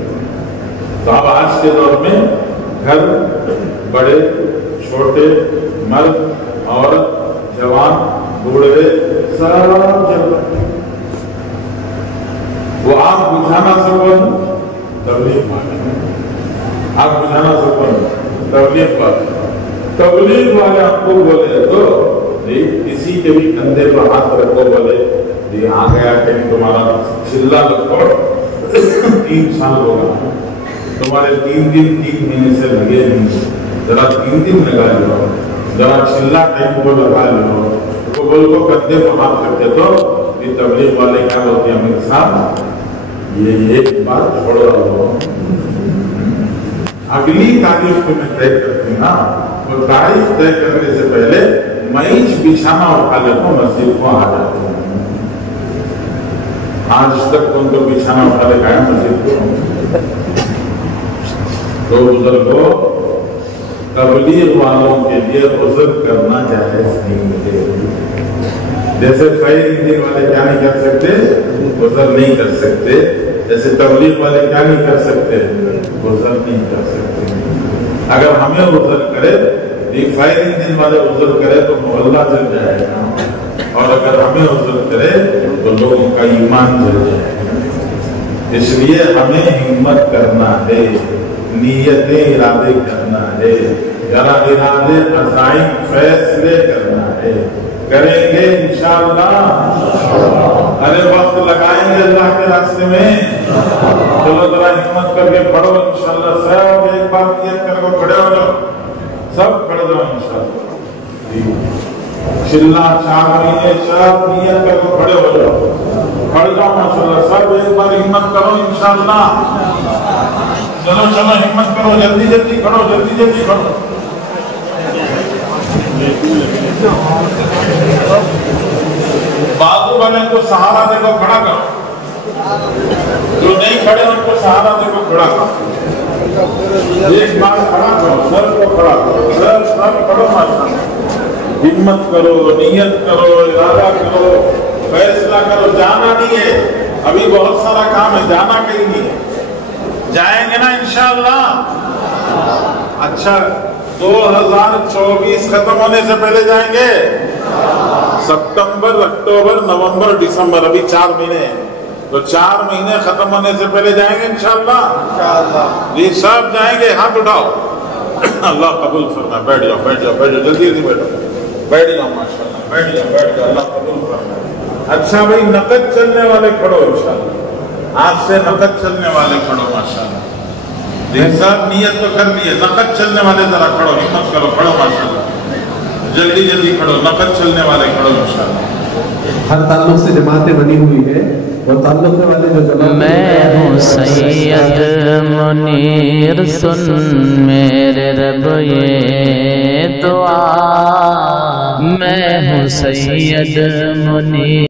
تو اب آج کے دور میں گھر بڑے چھوٹے، مرد عورت، جوان بوڑھے سب جل رہے، وہ آگ بجھانا سکون تبلیغ والے، آگ بجھانا سکون تبلیغ والے، تبلیغ والے آپ کو بولے تو کسی کے بھی کندھے پر ہاتھ رکھو، بولے یہ آ گیا کہ تمہارا چلا رکھو، 3 سال ہوگا، تمہارے 3 دن 3 مہینے سے لگے نہیں، ذرا 3 دن لگا لو، ذرا چلا ٹائم کو لگا لو، تو بول کو کندھے پر ہاتھ رکھتے تو یہ تبلیغ والے کیا بولتے ہیں امیر صاحب، یہ ایک بات چھوڑ رہا ہو، اگلی تاریخ کو میں طے کرتی نا، وہ تاریخ طے کرنے سے پہلے میچ بچھانا اٹھا لیتا ہوں، مسجد کو آ جاتا ہوں، آج تک ان کو بچھانا اٹھا لے گیا مسجد کو، تو بزرگوں تبلیغ والوں کے لیے عذر کرنا جائز نہیں ہے، جیسے فائر انجن والے کیا نہیں کر سکتے، عذر نہیں کر سکتے، جیسے تبلیغ والے کیا نہیں کر سکتے، عذر نہیں کر سکتے، اگر ہمیں عذر کرے، ایک فائر انجن والے عذر کرے تو محلہ جل جائے گا، اور اگر ہمیں عذر کرے تو لوگوں کا ایمان جل جائے گا، اس لیے ہمیں ہمت کرنا ہے، نیتیں ارادے کرنا ہے، ارادے عزائم فیصلے کرنا ہے، کریں گے انشاءاللہ، ارے وقت لگائیں گے اللہ کے راستے میں، چلو ذرا ہمت کر کے پڑھو انشاءاللہ، سب ایک بار نیت کر کے کھڑے ہو جاؤ، سب کھڑے جاؤ انشاءاللہ، چلنا 4 مہینے سب نیت کر کے کھڑے ہو جاؤ، کھڑے جاؤ ماشاءاللہ، سب ایک بار ہمت کرو انشاءاللہ، چلو چلو ہمت کرو، جلدی جلدی کھڑو، جلدی جلدی کھڑو، بازو بنے کو سہارا دے کو کھڑا کرو، جو نہیں کھڑے ان کو سہارا دے کو کھڑا کرو، ایک بار کھڑا کرو، سر کو کھڑا کرو، سر کھڑو ماشاءاللہ، ہمت کرو، نیت کرو، ارادہ کرو، فیصلہ کرو، جانا نہیں ہے، ابھی بہت سارا کام ہے، جانا کہیں نہیں ہے، جائیں گے نا انشاءاللہ، اچھا 2024 ختم ہونے سے پہلے جائیں گے، ستمبر، اکتوبر، نومبر، دسمبر، ابھی 4 مہینے ہیں، تو 4 مہینے ختم ہونے سے پہلے جائیں گے انشاءاللہ؟ جی سب جائیں گے، ہاتھ اٹھاؤ۔ اللہ قبول فرمائے۔ بیٹھ جاؤ بیٹھ جاؤ بیٹھ جاؤ، جلدی جلدی بیٹھو، بیٹھ جاؤ ماشاءاللہ، بیٹھ جاؤ بیٹھ جاؤ، اللہ قبول فرمائے۔ اچھا بھائی نقد چلنے والے کھڑو انشاءاللہ، آج سے نقد چلنے والے کھڑو ماشاءاللہ۔ جی صاحب نیت تو کر دیے، نقد چلنے والے ذرا کھڑو، ہمت کرو، کھڑو ماشاءاللہ، جلدی جلدی کھڑو، نقد چلنے والے کھڑو انشاءاللہ۔ ہر تعلق سے جماعتیں بنی ہوئی ہے، اور تعلق والے جو جماعت، میں ہوں سید منیر، سن میرے رب یہ دعا، میں ہوں سید منیر۔